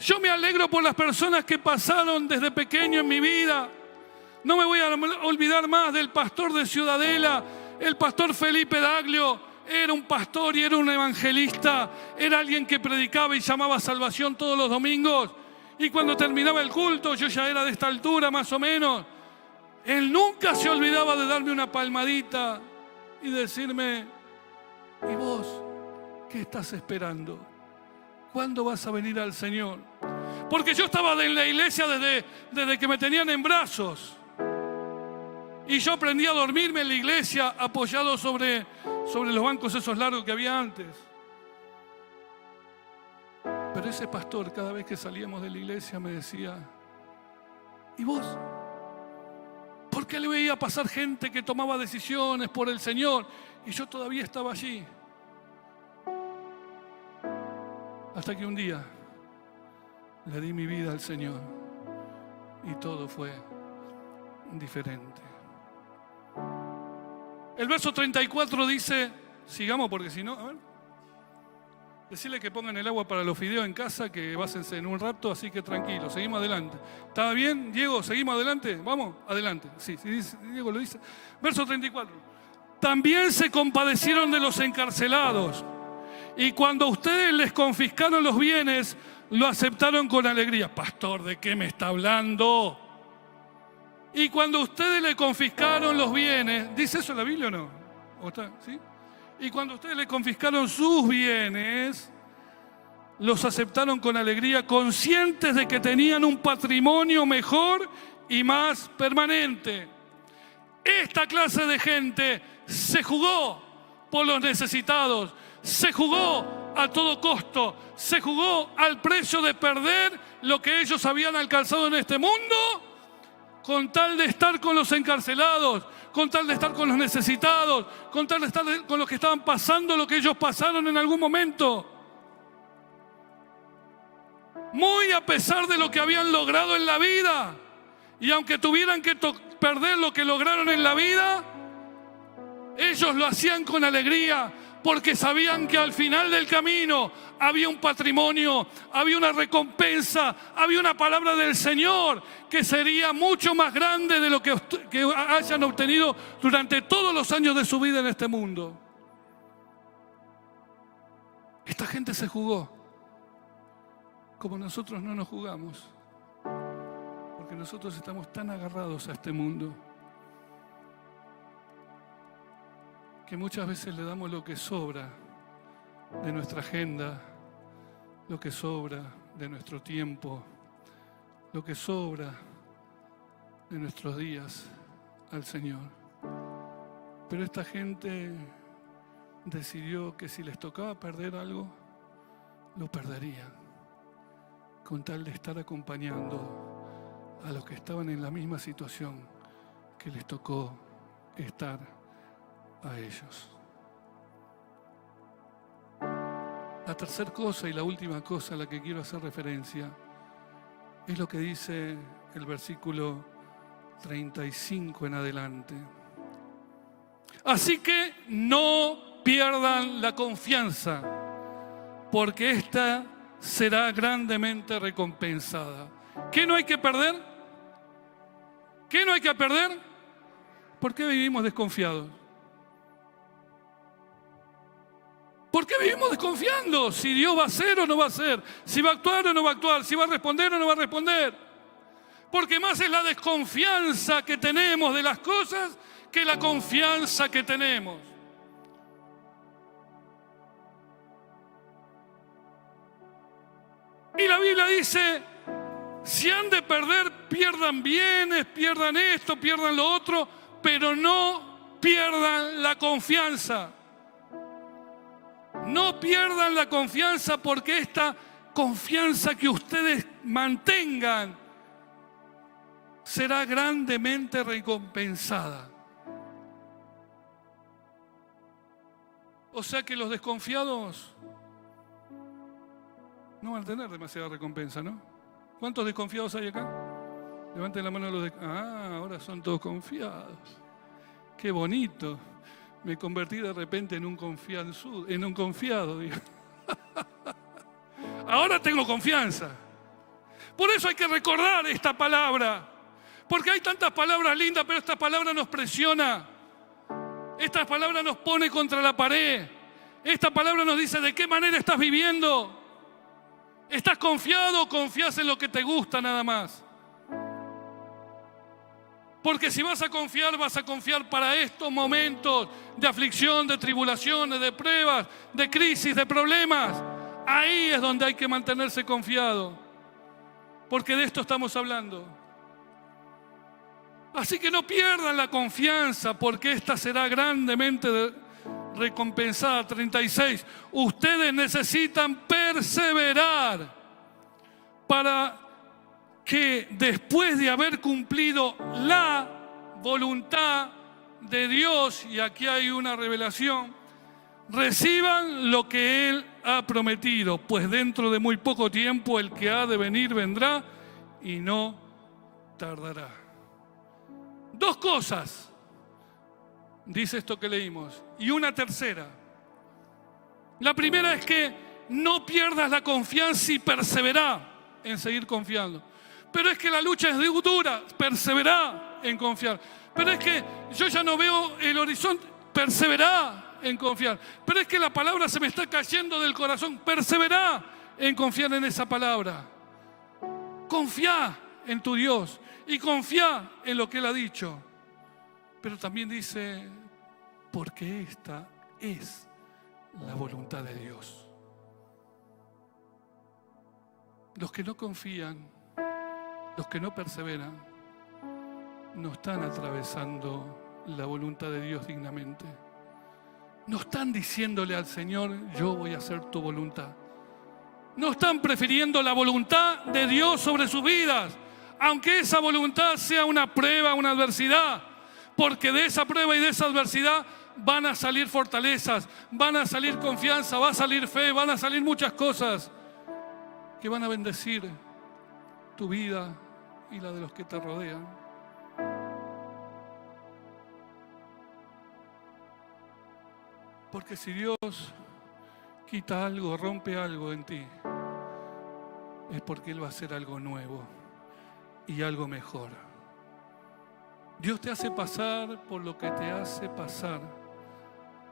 Yo me alegro por las personas que pasaron desde pequeño en mi vida. No me voy a olvidar más del pastor de Ciudadela, el pastor Felipe Daglio. Era un pastor y era un evangelista. Era alguien que predicaba y llamaba a salvación todos los domingos. Y cuando terminaba el culto, yo ya era de esta altura más o menos, él nunca se olvidaba de darme una palmadita y decirme: ¿y vos qué estás esperando? ¿Cuándo vas a venir al Señor? Porque yo estaba en la iglesia desde que me tenían en brazos. Y yo aprendí a dormirme en la iglesia apoyado sobre los bancos esos largos que había antes. Pero ese pastor, cada vez que salíamos de la iglesia, me decía: ¿y vos? ¿Por qué le veía pasar gente que tomaba decisiones por el Señor y yo todavía estaba allí? Hasta que un día le di mi vida al Señor y todo fue diferente. El verso 34 dice, sigamos porque si no, a ver, decirle que pongan el agua para los fideos en casa, que básense en un rato, así que tranquilo, seguimos adelante. ¿Está bien, Diego? ¿Seguimos adelante? ¿Vamos? Adelante. Sí, Diego lo dice. Verso 34. También se compadecieron de los encarcelados, y cuando ustedes les confiscaron los bienes, lo aceptaron con alegría. Pastor, ¿de qué me está hablando? Y cuando ustedes le confiscaron los bienes, ¿dice eso la Biblia o no? ¿O está? ¿Sí? Y cuando ustedes le confiscaron sus bienes, los aceptaron con alegría, conscientes de que tenían un patrimonio mejor y más permanente. Esta clase de gente se jugó por los necesitados, se jugó a todo costo, se jugó al precio de perder lo que ellos habían alcanzado en este mundo, con tal de estar con los encarcelados, con tal de estar con los necesitados, con tal de estar con los que estaban pasando lo que ellos pasaron en algún momento. Muy a pesar de lo que habían logrado en la vida, y aunque tuvieran que perder lo que lograron en la vida, ellos lo hacían con alegría, porque sabían que al final del camino había un patrimonio, había una recompensa, había una palabra del Señor que sería mucho más grande de lo que hayan obtenido durante todos los años de su vida en este mundo. Esta gente se jugó como nosotros no nos jugamos, porque nosotros estamos tan agarrados a este mundo que muchas veces le damos lo que sobra de nuestra agenda, lo que sobra de nuestro tiempo, lo que sobra de nuestros días al Señor. Pero esta gente decidió que si les tocaba perder algo, lo perderían, con tal de estar acompañando a los que estaban en la misma situación que les tocó estar a ellos. La tercera cosa y la última cosa a la que quiero hacer referencia es lo que dice el versículo 35 en adelante. Así que no pierdan la confianza, porque esta será grandemente recompensada. ¿Qué no hay que perder? ¿Qué no hay que perder? ¿Por qué vivimos desconfiados? ¿Por qué vivimos desconfiando? Si Dios va a hacer o no va a hacer, si va a actuar o no va a actuar, si va a responder o no va a responder. Porque más es la desconfianza que tenemos de las cosas que la confianza que tenemos. Y la Biblia dice, si han de perder, pierdan bienes, pierdan esto, pierdan lo otro, pero no pierdan la confianza. No pierdan la confianza, porque esta confianza que ustedes mantengan será grandemente recompensada. O sea que los desconfiados no van a tener demasiada recompensa, ¿no? ¿Cuántos desconfiados hay acá? Levanten la mano los desconfiados. Ahora son todos confiados. Qué bonito. Me convertí de repente en un confiado. Digo. Ahora tengo confianza. Por eso hay que recordar esta palabra. Porque hay tantas palabras lindas, pero esta palabra nos presiona. Esta palabra nos pone contra la pared. Esta palabra nos dice de qué manera estás viviendo. ¿Estás confiado o confías en lo que te gusta nada más? Porque si vas a confiar para estos momentos de aflicción, de tribulaciones, de pruebas, de crisis, de problemas. Ahí es donde hay que mantenerse confiado. Porque de esto estamos hablando. Así que no pierdan la confianza, porque esta será grandemente recompensada. 36. Ustedes necesitan perseverar para que después de haber cumplido la voluntad de Dios, y aquí hay una revelación, reciban lo que Él ha prometido, pues dentro de muy poco tiempo el que ha de venir vendrá y no tardará. Dos cosas, dice esto que leímos, y una tercera. La primera es que no pierdas la confianza y persevera en seguir confiando. Pero es que la lucha es dura, persevera en confiar. Pero es que yo ya no veo el horizonte, persevera en confiar. Pero es que la palabra se me está cayendo del corazón, persevera en confiar en esa palabra. Confía en tu Dios y confía en lo que Él ha dicho. Pero también dice, porque esta es la voluntad de Dios. Los que no confían, los que no perseveran, no están atravesando la voluntad de Dios dignamente. No están diciéndole al Señor, yo voy a hacer tu voluntad. No están prefiriendo la voluntad de Dios sobre sus vidas, aunque esa voluntad sea una prueba, una adversidad. Porque de esa prueba y de esa adversidad van a salir fortalezas, van a salir confianza, va a salir fe, van a salir muchas cosas que van a bendecir tu vida y la de los que te rodean. Porque si Dios quita algo, rompe algo en ti, es porque Él va a hacer algo nuevo y algo mejor. Dios te hace pasar por lo que te hace pasar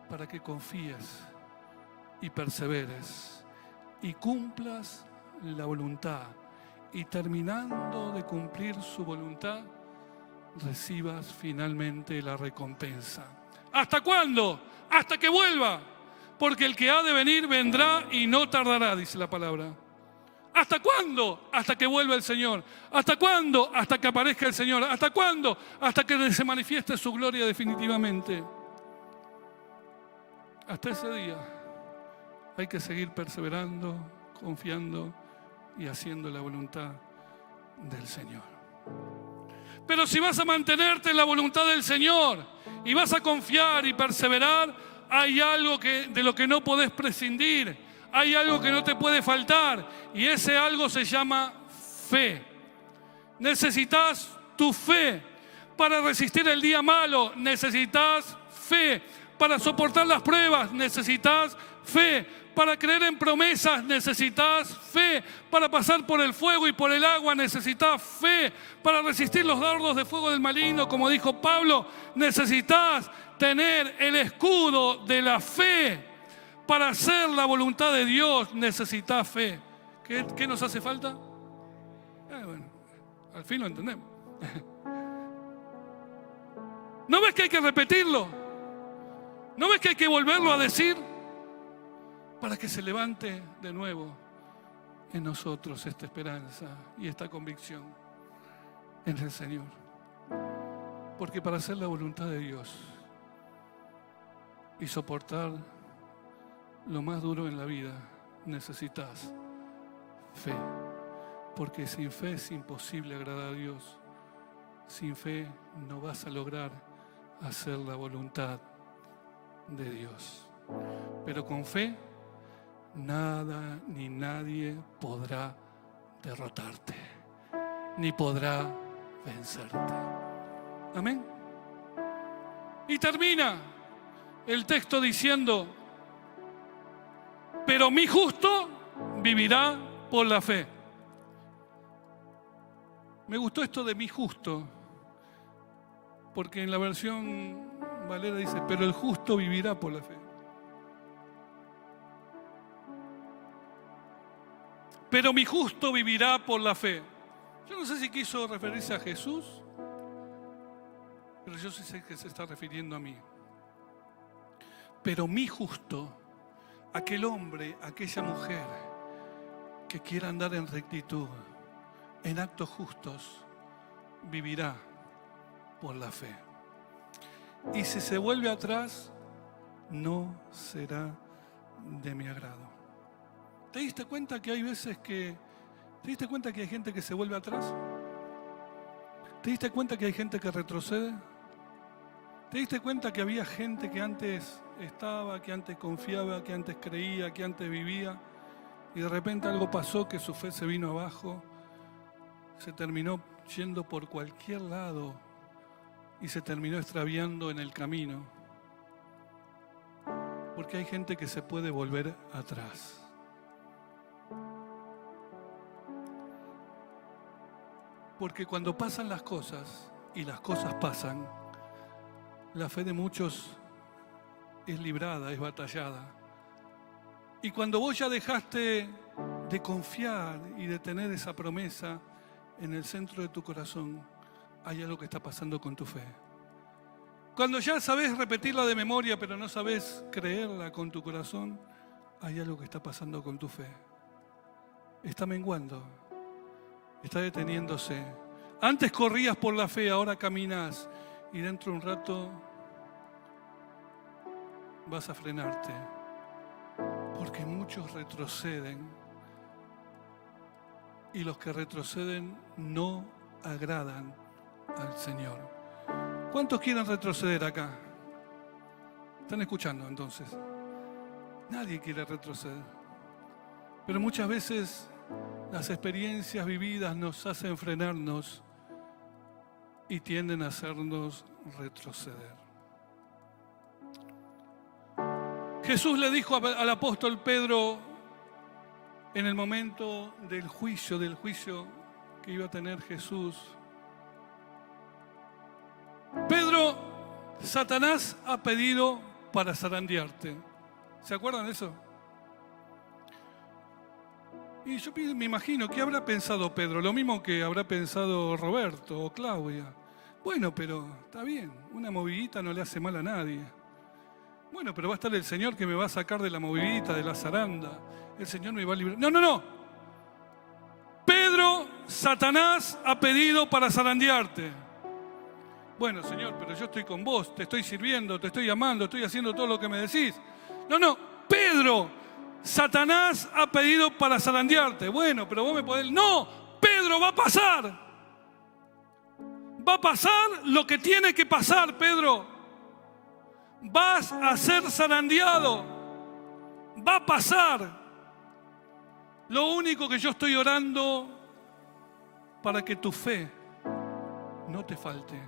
para que confíes y perseveres y cumplas la voluntad, y terminando de cumplir su voluntad recibas finalmente la recompensa. ¿Hasta cuándo? Hasta que vuelva, porque el que ha de venir vendrá y no tardará, dice la palabra. ¿Hasta cuándo? Hasta que vuelva el Señor. ¿Hasta cuándo? Hasta que aparezca el Señor. ¿Hasta cuándo? Hasta que se manifieste su gloria definitivamente. Hasta ese día hay que seguir perseverando, confiando y haciendo la voluntad del Señor. Pero si vas a mantenerte en la voluntad del Señor y vas a confiar y perseverar, hay algo de lo que no podés prescindir. Hay algo que no te puede faltar, y ese algo se llama fe. necesitas tu fe. Para resistir el día malo, necesitas fe. Para soportar las pruebas, necesitas fe. Para creer en promesas, necesitas fe. Para pasar por el fuego y por el agua, necesitas fe. Para resistir los dardos de fuego del maligno, como dijo Pablo, necesitas tener el escudo de la fe. Para hacer la voluntad de Dios, necesitas fe. ¿Qué nos hace falta? Bueno, al fin lo entendemos. ¿No ves que hay que repetirlo? ¿No ves que hay que volverlo a decir? Para que se levante de nuevo en nosotros esta esperanza y esta convicción en el Señor. Porque para hacer la voluntad de Dios y soportar lo más duro en la vida, necesitas fe. Porque sin fe es imposible agradar a Dios. Sin fe no vas a lograr hacer la voluntad de Dios. Pero con fe, nada ni nadie podrá derrotarte, ni podrá vencerte. Amén. Y termina el texto diciendo: pero mi justo vivirá por la fe. Me gustó esto de mi justo, porque en la versión Valera dice: pero el justo vivirá por la fe. Pero mi justo vivirá por la fe. Yo no sé si quiso referirse a Jesús, pero yo sí sé que se está refiriendo a mí. Pero mi justo, aquel hombre, aquella mujer que quiera andar en rectitud, en actos justos, vivirá por la fe. Y si se vuelve atrás, no será de mi agrado. ¿Te diste cuenta que hay veces que... ¿Te diste cuenta que hay gente que se vuelve atrás? ¿Te diste cuenta que hay gente que retrocede? ¿Te diste cuenta que había gente que antes estaba, que antes confiaba, que antes creía, que antes vivía, y de repente algo pasó que su fe se vino abajo, se terminó yendo por cualquier lado y se terminó extraviando en el camino? Porque hay gente que se puede volver atrás. Porque cuando pasan las cosas, y las cosas pasan, la fe de muchos es librada, es batallada. Y cuando vos ya dejaste de confiar y de tener esa promesa en el centro de tu corazón, hay algo que está pasando con tu fe. Cuando ya sabés repetirla de memoria, pero no sabés creerla con tu corazón, hay algo que está pasando con tu fe. Está menguando. Está deteniéndose. Antes corrías por la fe, ahora caminas y dentro de un rato vas a frenarte. Porque muchos retroceden y los que retroceden no agradan al Señor. ¿Cuántos quieren retroceder acá? ¿Están escuchando entonces? Nadie quiere retroceder. Pero muchas veces las experiencias vividas nos hacen frenarnos y tienden a hacernos retroceder. Jesús le dijo al apóstol Pedro en el momento del juicio que iba a tener Jesús: Pedro, Satanás ha pedido para zarandearte. ¿Se acuerdan de eso? Y yo me imagino, ¿qué habrá pensado Pedro? Lo mismo que habrá pensado Roberto o Claudia. Bueno, pero está bien, una movidita no le hace mal a nadie. Bueno, pero va a estar el Señor que me va a sacar de la movidita, de la zaranda. El Señor me va a librar. No. Pedro, Satanás ha pedido para zarandearte. Bueno, Señor, pero yo estoy con vos, te estoy sirviendo, te estoy amando, estoy haciendo todo lo que me decís. No, Pedro, Satanás ha pedido para zarandearte. Bueno, pero vos me podés... No, Pedro, va a pasar. Va a pasar lo que tiene que pasar, Pedro. Vas a ser zarandeado. Va a pasar. Lo único que yo estoy orando para que tu fe no te falte.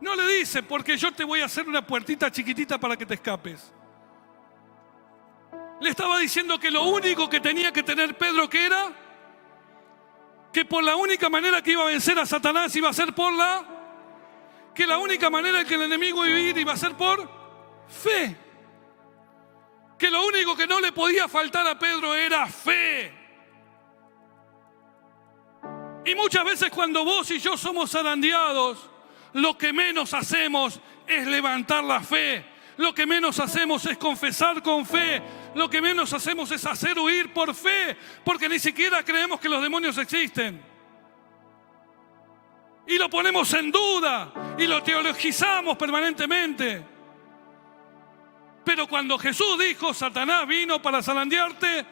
No le dice, porque yo te voy a hacer una puertita chiquitita para que te escapes. Le estaba diciendo que lo único que tenía que tener Pedro, que era que por la única manera que iba a vencer a Satanás iba a ser que la única manera en que el enemigo iba a ir iba a ser por fe. Que lo único que no le podía faltar a Pedro era fe. Y muchas veces cuando vos y yo somos zarandeados, lo que menos hacemos es levantar la fe. Lo que menos hacemos es confesar con fe. Lo que menos hacemos es hacer huir por fe, porque ni siquiera creemos que los demonios existen. Y lo ponemos en duda y lo teologizamos permanentemente. Pero cuando Jesús dijo, Satanás vino para zarandearte,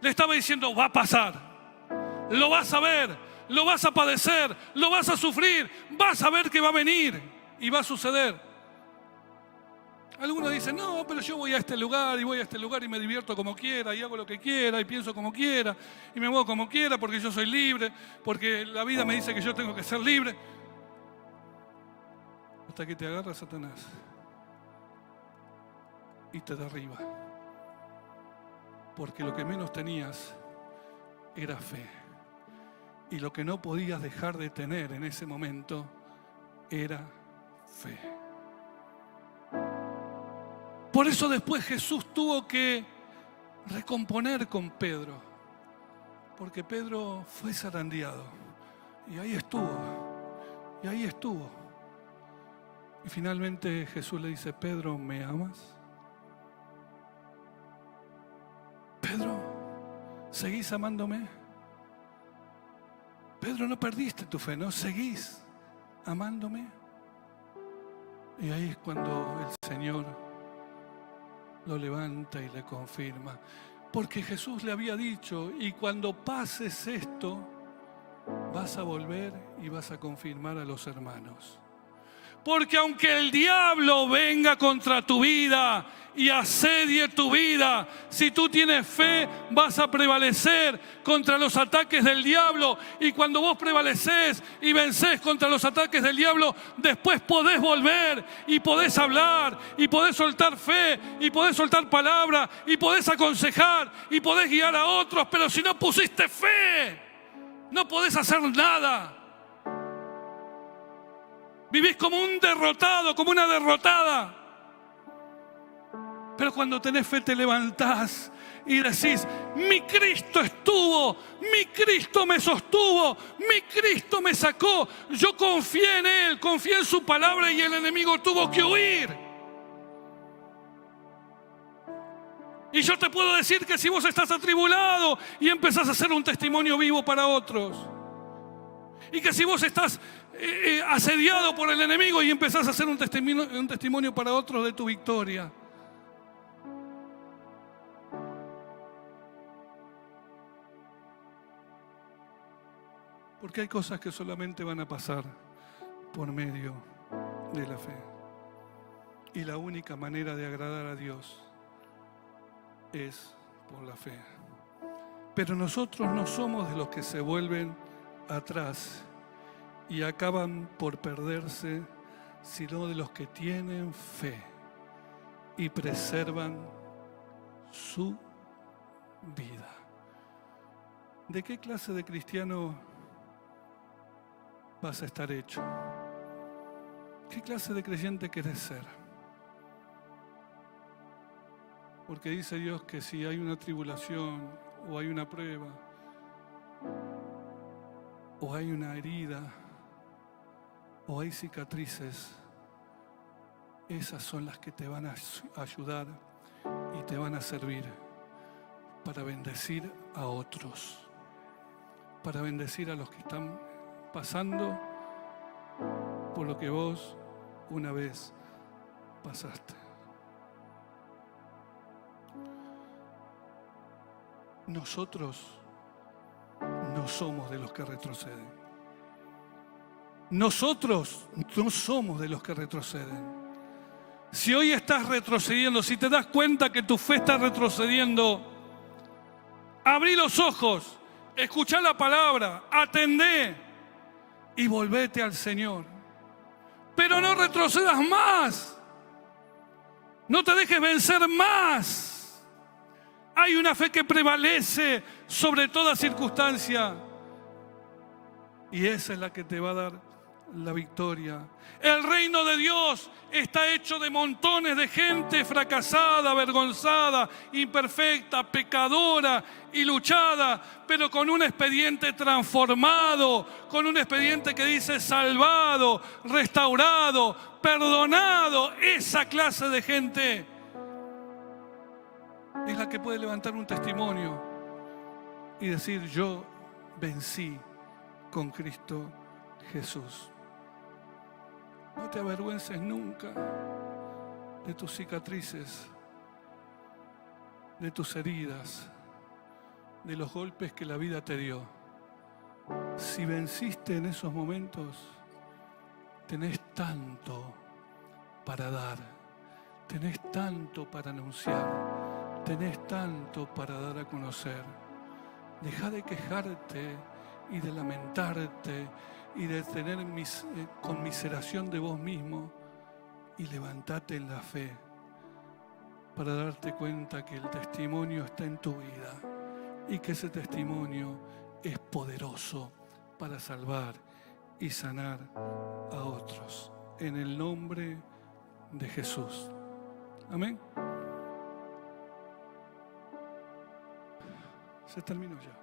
le estaba diciendo, va a pasar, lo vas a ver, lo vas a padecer, lo vas a sufrir, vas a ver que va a venir y va a suceder. Algunos dicen, no, pero yo voy a este lugar y me divierto como quiera y hago lo que quiera y pienso como quiera y me muevo como quiera porque yo soy libre, porque la vida me dice que yo tengo que ser libre. Hasta que te agarra Satanás y te derriba. Porque lo que menos tenías era fe. Y lo que no podías dejar de tener en ese momento era fe. Por eso después Jesús tuvo que recomponer con Pedro, porque Pedro fue zarandeado y ahí estuvo. Y finalmente Jesús le dice, Pedro, ¿me amas? Pedro, ¿seguís amándome? Pedro, no perdiste tu fe, ¿no? ¿Seguís amándome? Y ahí es cuando el Señor lo levanta y le confirma. Porque Jesús le había dicho, y cuando pases esto, vas a volver y vas a confirmar a los hermanos. Porque aunque el diablo venga contra tu vida y asedie tu vida, si tú tienes fe, vas a prevalecer contra los ataques del diablo. Y cuando vos prevaleces y vencés contra los ataques del diablo, después podés volver y podés hablar y podés soltar fe y podés soltar palabra y podés aconsejar y podés guiar a otros. Pero si no pusiste fe, no podés hacer nada. Vivís como un derrotado, como una derrotada. Pero cuando tenés fe te levantás y decís, mi Cristo estuvo, mi Cristo me sostuvo, mi Cristo me sacó. Yo confié en Él, confié en su palabra y el enemigo tuvo que huir. Y yo te puedo decir que si vos estás atribulado y empezás a hacer un testimonio vivo para otros, y que si vos estás asediado por el enemigo y empezás a hacer un testimonio para otros de tu victoria. Porque hay cosas que solamente van a pasar por medio de la fe. Y la única manera de agradar a Dios es por la fe. Pero nosotros no somos de los que se vuelven atrás y acaban por perderse, sino de los que tienen fe y preservan su vida. ¿De qué clase de cristiano vas a estar hecho? ¿Qué clase de creyente querés ser? Porque dice Dios que si hay una tribulación o hay una prueba o hay una herida o hay cicatrices, esas son las que te van a ayudar y te van a servir para bendecir a otros, para bendecir a los que están pasando por lo que vos una vez pasaste. Nosotros no somos de los que retroceden. Nosotros no somos de los que retroceden. Si hoy estás retrocediendo, si te das cuenta que tu fe está retrocediendo, abrí los ojos, escuchá la palabra, atendé y volvete al Señor. Pero no retrocedas más. No te dejes vencer más. Hay una fe que prevalece sobre toda circunstancia. Y esa es la que te va a dar la victoria. El reino de Dios está hecho de montones de gente fracasada, avergonzada, imperfecta, pecadora y luchada, pero con un expediente transformado, con un expediente que dice salvado, restaurado, perdonado. Esa clase de gente es la que puede levantar un testimonio y decir: yo vencí con Cristo Jesús. No te avergüences nunca de tus cicatrices, de tus heridas, de los golpes que la vida te dio. Si venciste en esos momentos, tenés tanto para dar, tenés tanto para anunciar, tenés tanto para dar a conocer. Deja de quejarte y de lamentarte y de tener conmiseración de vos mismo, y levantate en la fe para darte cuenta que el testimonio está en tu vida y que ese testimonio es poderoso para salvar y sanar a otros. En el nombre de Jesús. Amén. Se terminó ya.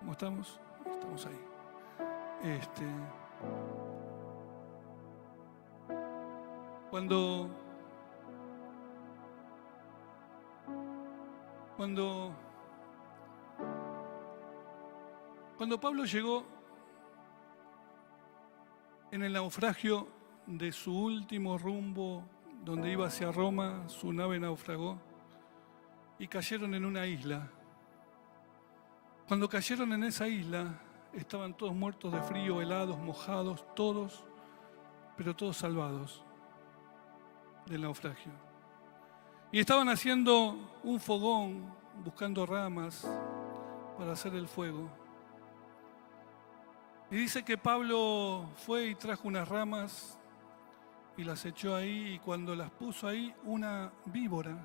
¿Cómo estamos? Estamos ahí. Cuando Pablo llegó en el naufragio de su último rumbo, donde iba hacia Roma, su nave naufragó y cayeron en una isla. Cuando cayeron en esa isla, estaban todos muertos de frío, helados, mojados, todos, pero todos salvados del naufragio. Y estaban haciendo un fogón, buscando ramas para hacer el fuego. Y dice que Pablo fue y trajo unas ramas y las echó ahí, y cuando las puso ahí, una víbora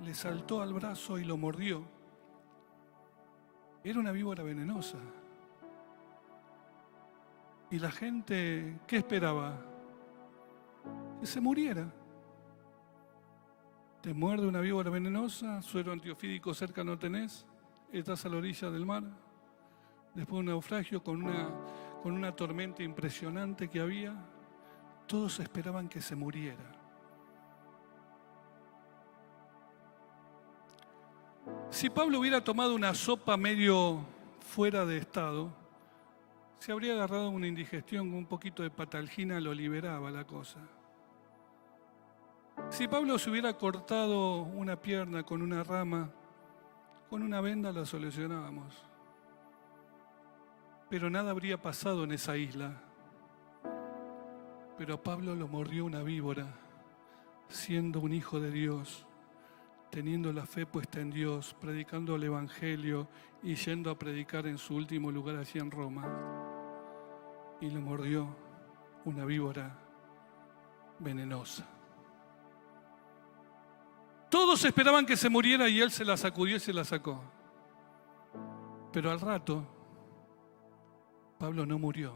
le saltó al brazo y lo mordió. Era una víbora venenosa. Y la gente, ¿qué esperaba? Que se muriera. Te muerde una víbora venenosa, suero antiofídico cerca no tenés, estás a la orilla del mar, después de un naufragio con una tormenta impresionante que había, todos esperaban que se muriera. Si Pablo hubiera tomado una sopa medio fuera de estado, se habría agarrado una indigestión, con un poquito de patalgina lo liberaba la cosa. Si Pablo se hubiera cortado una pierna con una rama, con una venda la solucionábamos. Pero nada habría pasado en esa isla. Pero a Pablo lo mordió una víbora, siendo un hijo de Dios, teniendo la fe puesta en Dios, predicando el Evangelio y yendo a predicar en su último lugar allí en Roma. Y lo mordió una víbora venenosa. Todos esperaban que se muriera y él se la sacudió y se la sacó. Pero al rato, Pablo no murió.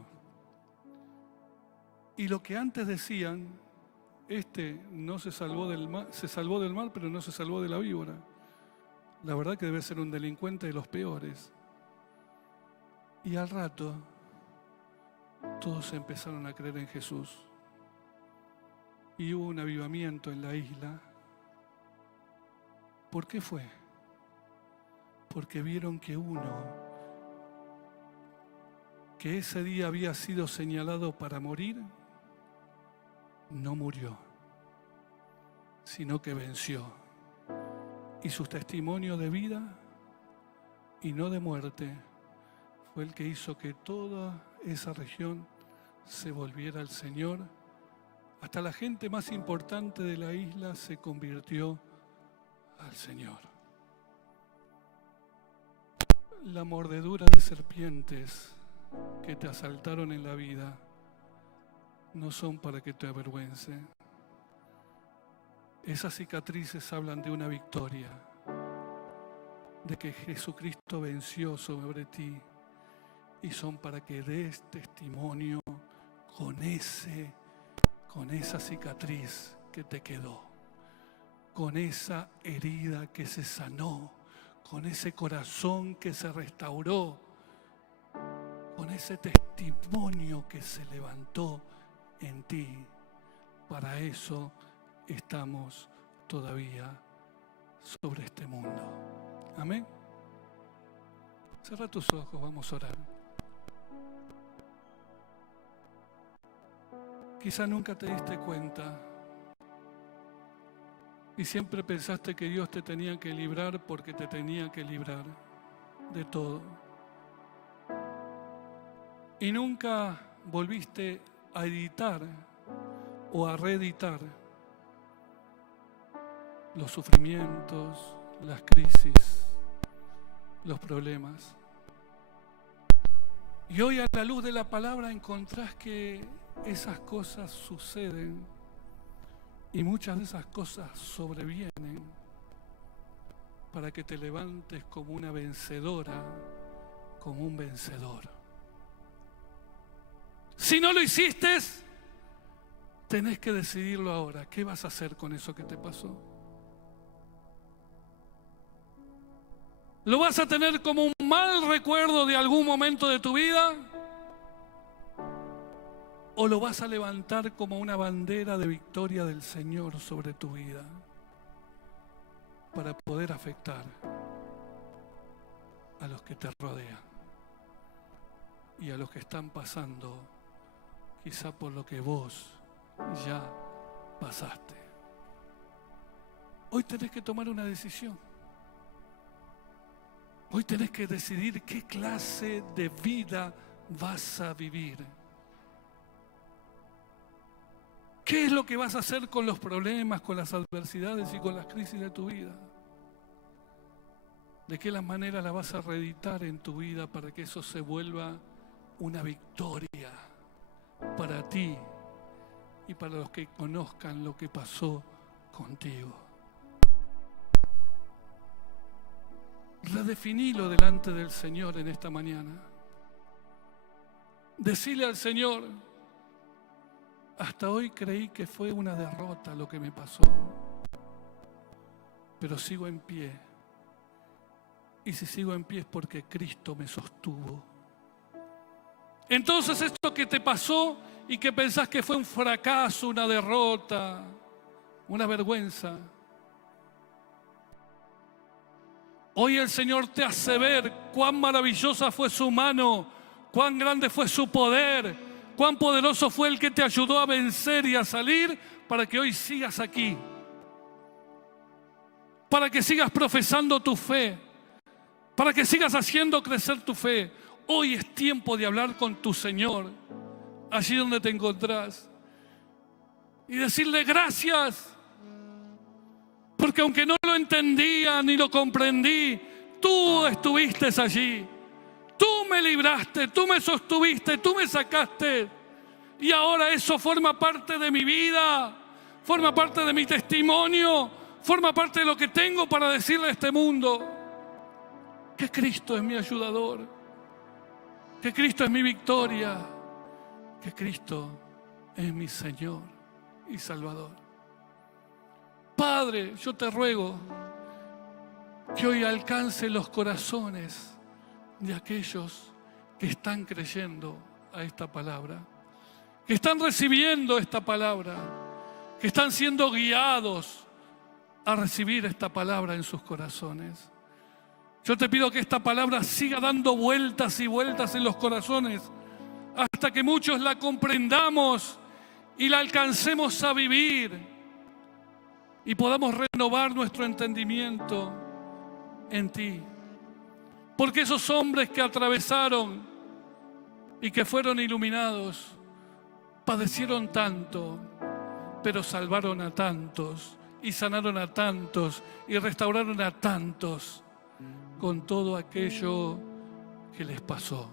Y lo que antes decían, no se salvó del mal, se salvó del mal, pero no se salvó de la víbora. La verdad que debe ser un delincuente de los peores. Y al rato, todos empezaron a creer en Jesús. Y hubo un avivamiento en la isla. ¿Por qué fue? Porque vieron que que ese día había sido señalado para morir, no murió, sino que venció. Y su testimonio de vida y no de muerte fue el que hizo que toda esa región se volviera al Señor. Hasta la gente más importante de la isla se convirtió al Señor. la mordedura de serpientes que te asaltaron en la vida no son para que te avergüence. Esas cicatrices hablan de una victoria, de que Jesucristo venció sobre ti, y son para que des testimonio con esa cicatriz que te quedó, con esa herida que se sanó, con ese corazón que se restauró, con ese testimonio que se levantó en ti. Para eso estamos todavía sobre este mundo. Amén. Cierra tus ojos, vamos a orar. Quizá nunca te diste cuenta y siempre pensaste que Dios te tenía que librar porque te tenía que librar de todo. Y nunca volviste a editar o a reeditar los sufrimientos, las crisis, los problemas. Y hoy, a la luz de la palabra, encontrás que esas cosas suceden y muchas de esas cosas sobrevienen para que te levantes como una vencedora, como un vencedor. Si no lo hiciste, tenés que decidirlo ahora. ¿Qué vas a hacer con eso que te pasó? ¿Lo vas a tener como un mal recuerdo de algún momento de tu vida? ¿O lo vas a levantar como una bandera de victoria del Señor sobre tu vida para poder afectar a los que te rodean y a los que están pasando quizá por lo que vos ya pasaste? Hoy tenés que tomar una decisión. Hoy tenés que decidir qué clase de vida vas a vivir. ¿Qué es lo que vas a hacer con los problemas, con las adversidades y con las crisis de tu vida? ¿De qué manera la vas a reeditar en tu vida para que eso se vuelva una victoria para ti y para los que conozcan lo que pasó contigo? Redefinilo delante del Señor en esta mañana. Decile al Señor: hasta hoy creí que fue una derrota lo que me pasó, pero sigo en pie. Y si sigo en pie es porque Cristo me sostuvo. Entonces esto que te pasó y que pensás que fue un fracaso, una derrota, una vergüenza, hoy el Señor te hace ver cuán maravillosa fue su mano, cuán grande fue su poder, cuán poderoso fue el que te ayudó a vencer y a salir para que hoy sigas aquí, para que sigas profesando tu fe, para que sigas haciendo crecer tu fe. Hoy es tiempo de hablar con tu Señor, allí donde te encontrás, y decirle gracias, porque aunque no lo entendía ni lo comprendí, tú estuviste allí. Tú me libraste, tú me sostuviste, tú me sacaste. Y ahora eso forma parte de mi vida, forma parte de mi testimonio, forma parte de lo que tengo para decirle a este mundo. Que Cristo es mi ayudador, que Cristo es mi victoria, que Cristo es mi Señor y Salvador. Padre, yo te ruego que hoy alcance los corazones de aquellos que están creyendo a esta palabra, que están recibiendo esta palabra, que están siendo guiados a recibir esta palabra en sus corazones. Yo te pido que esta palabra siga dando vueltas y vueltas en los corazones hasta que muchos la comprendamos y la alcancemos a vivir y podamos renovar nuestro entendimiento en ti. Porque esos hombres que atravesaron y que fueron iluminados padecieron tanto, pero salvaron a tantos y sanaron a tantos y restauraron a tantos. con todo aquello que les pasó.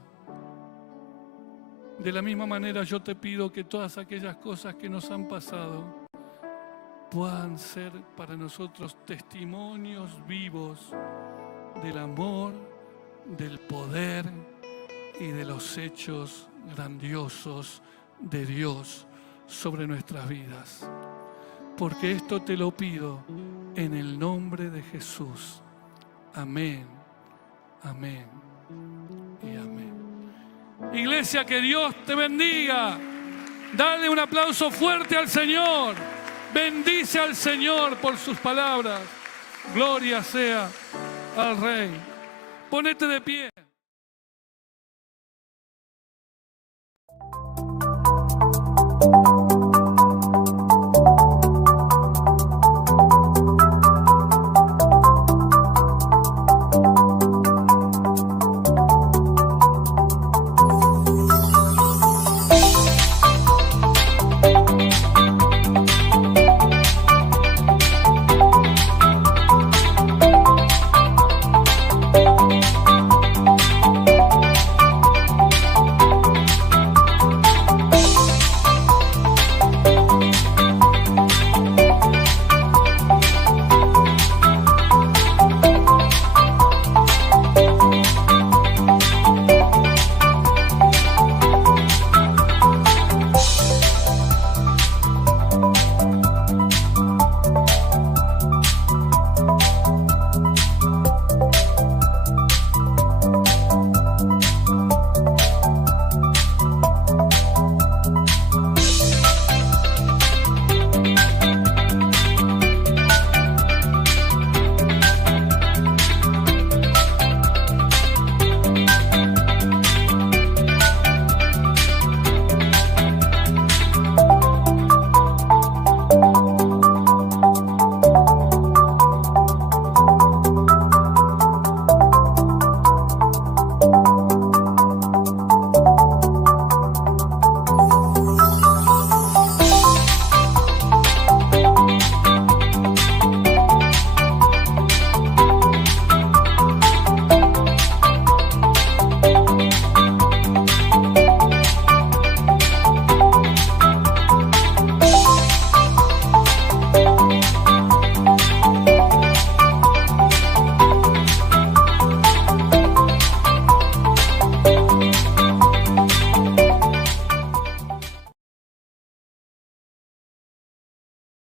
De la misma manera yo te pido que todas aquellas cosas que nos han pasado puedan ser para nosotros testimonios vivos del amor, del poder y de los hechos grandiosos de Dios sobre nuestras vidas. Porque esto te lo pido en el nombre de Jesús. Amén, amén y amén. Iglesia, que Dios te bendiga. Dale un aplauso fuerte al Señor. Bendice al Señor por sus palabras. Gloria sea al Rey. Ponete de pie.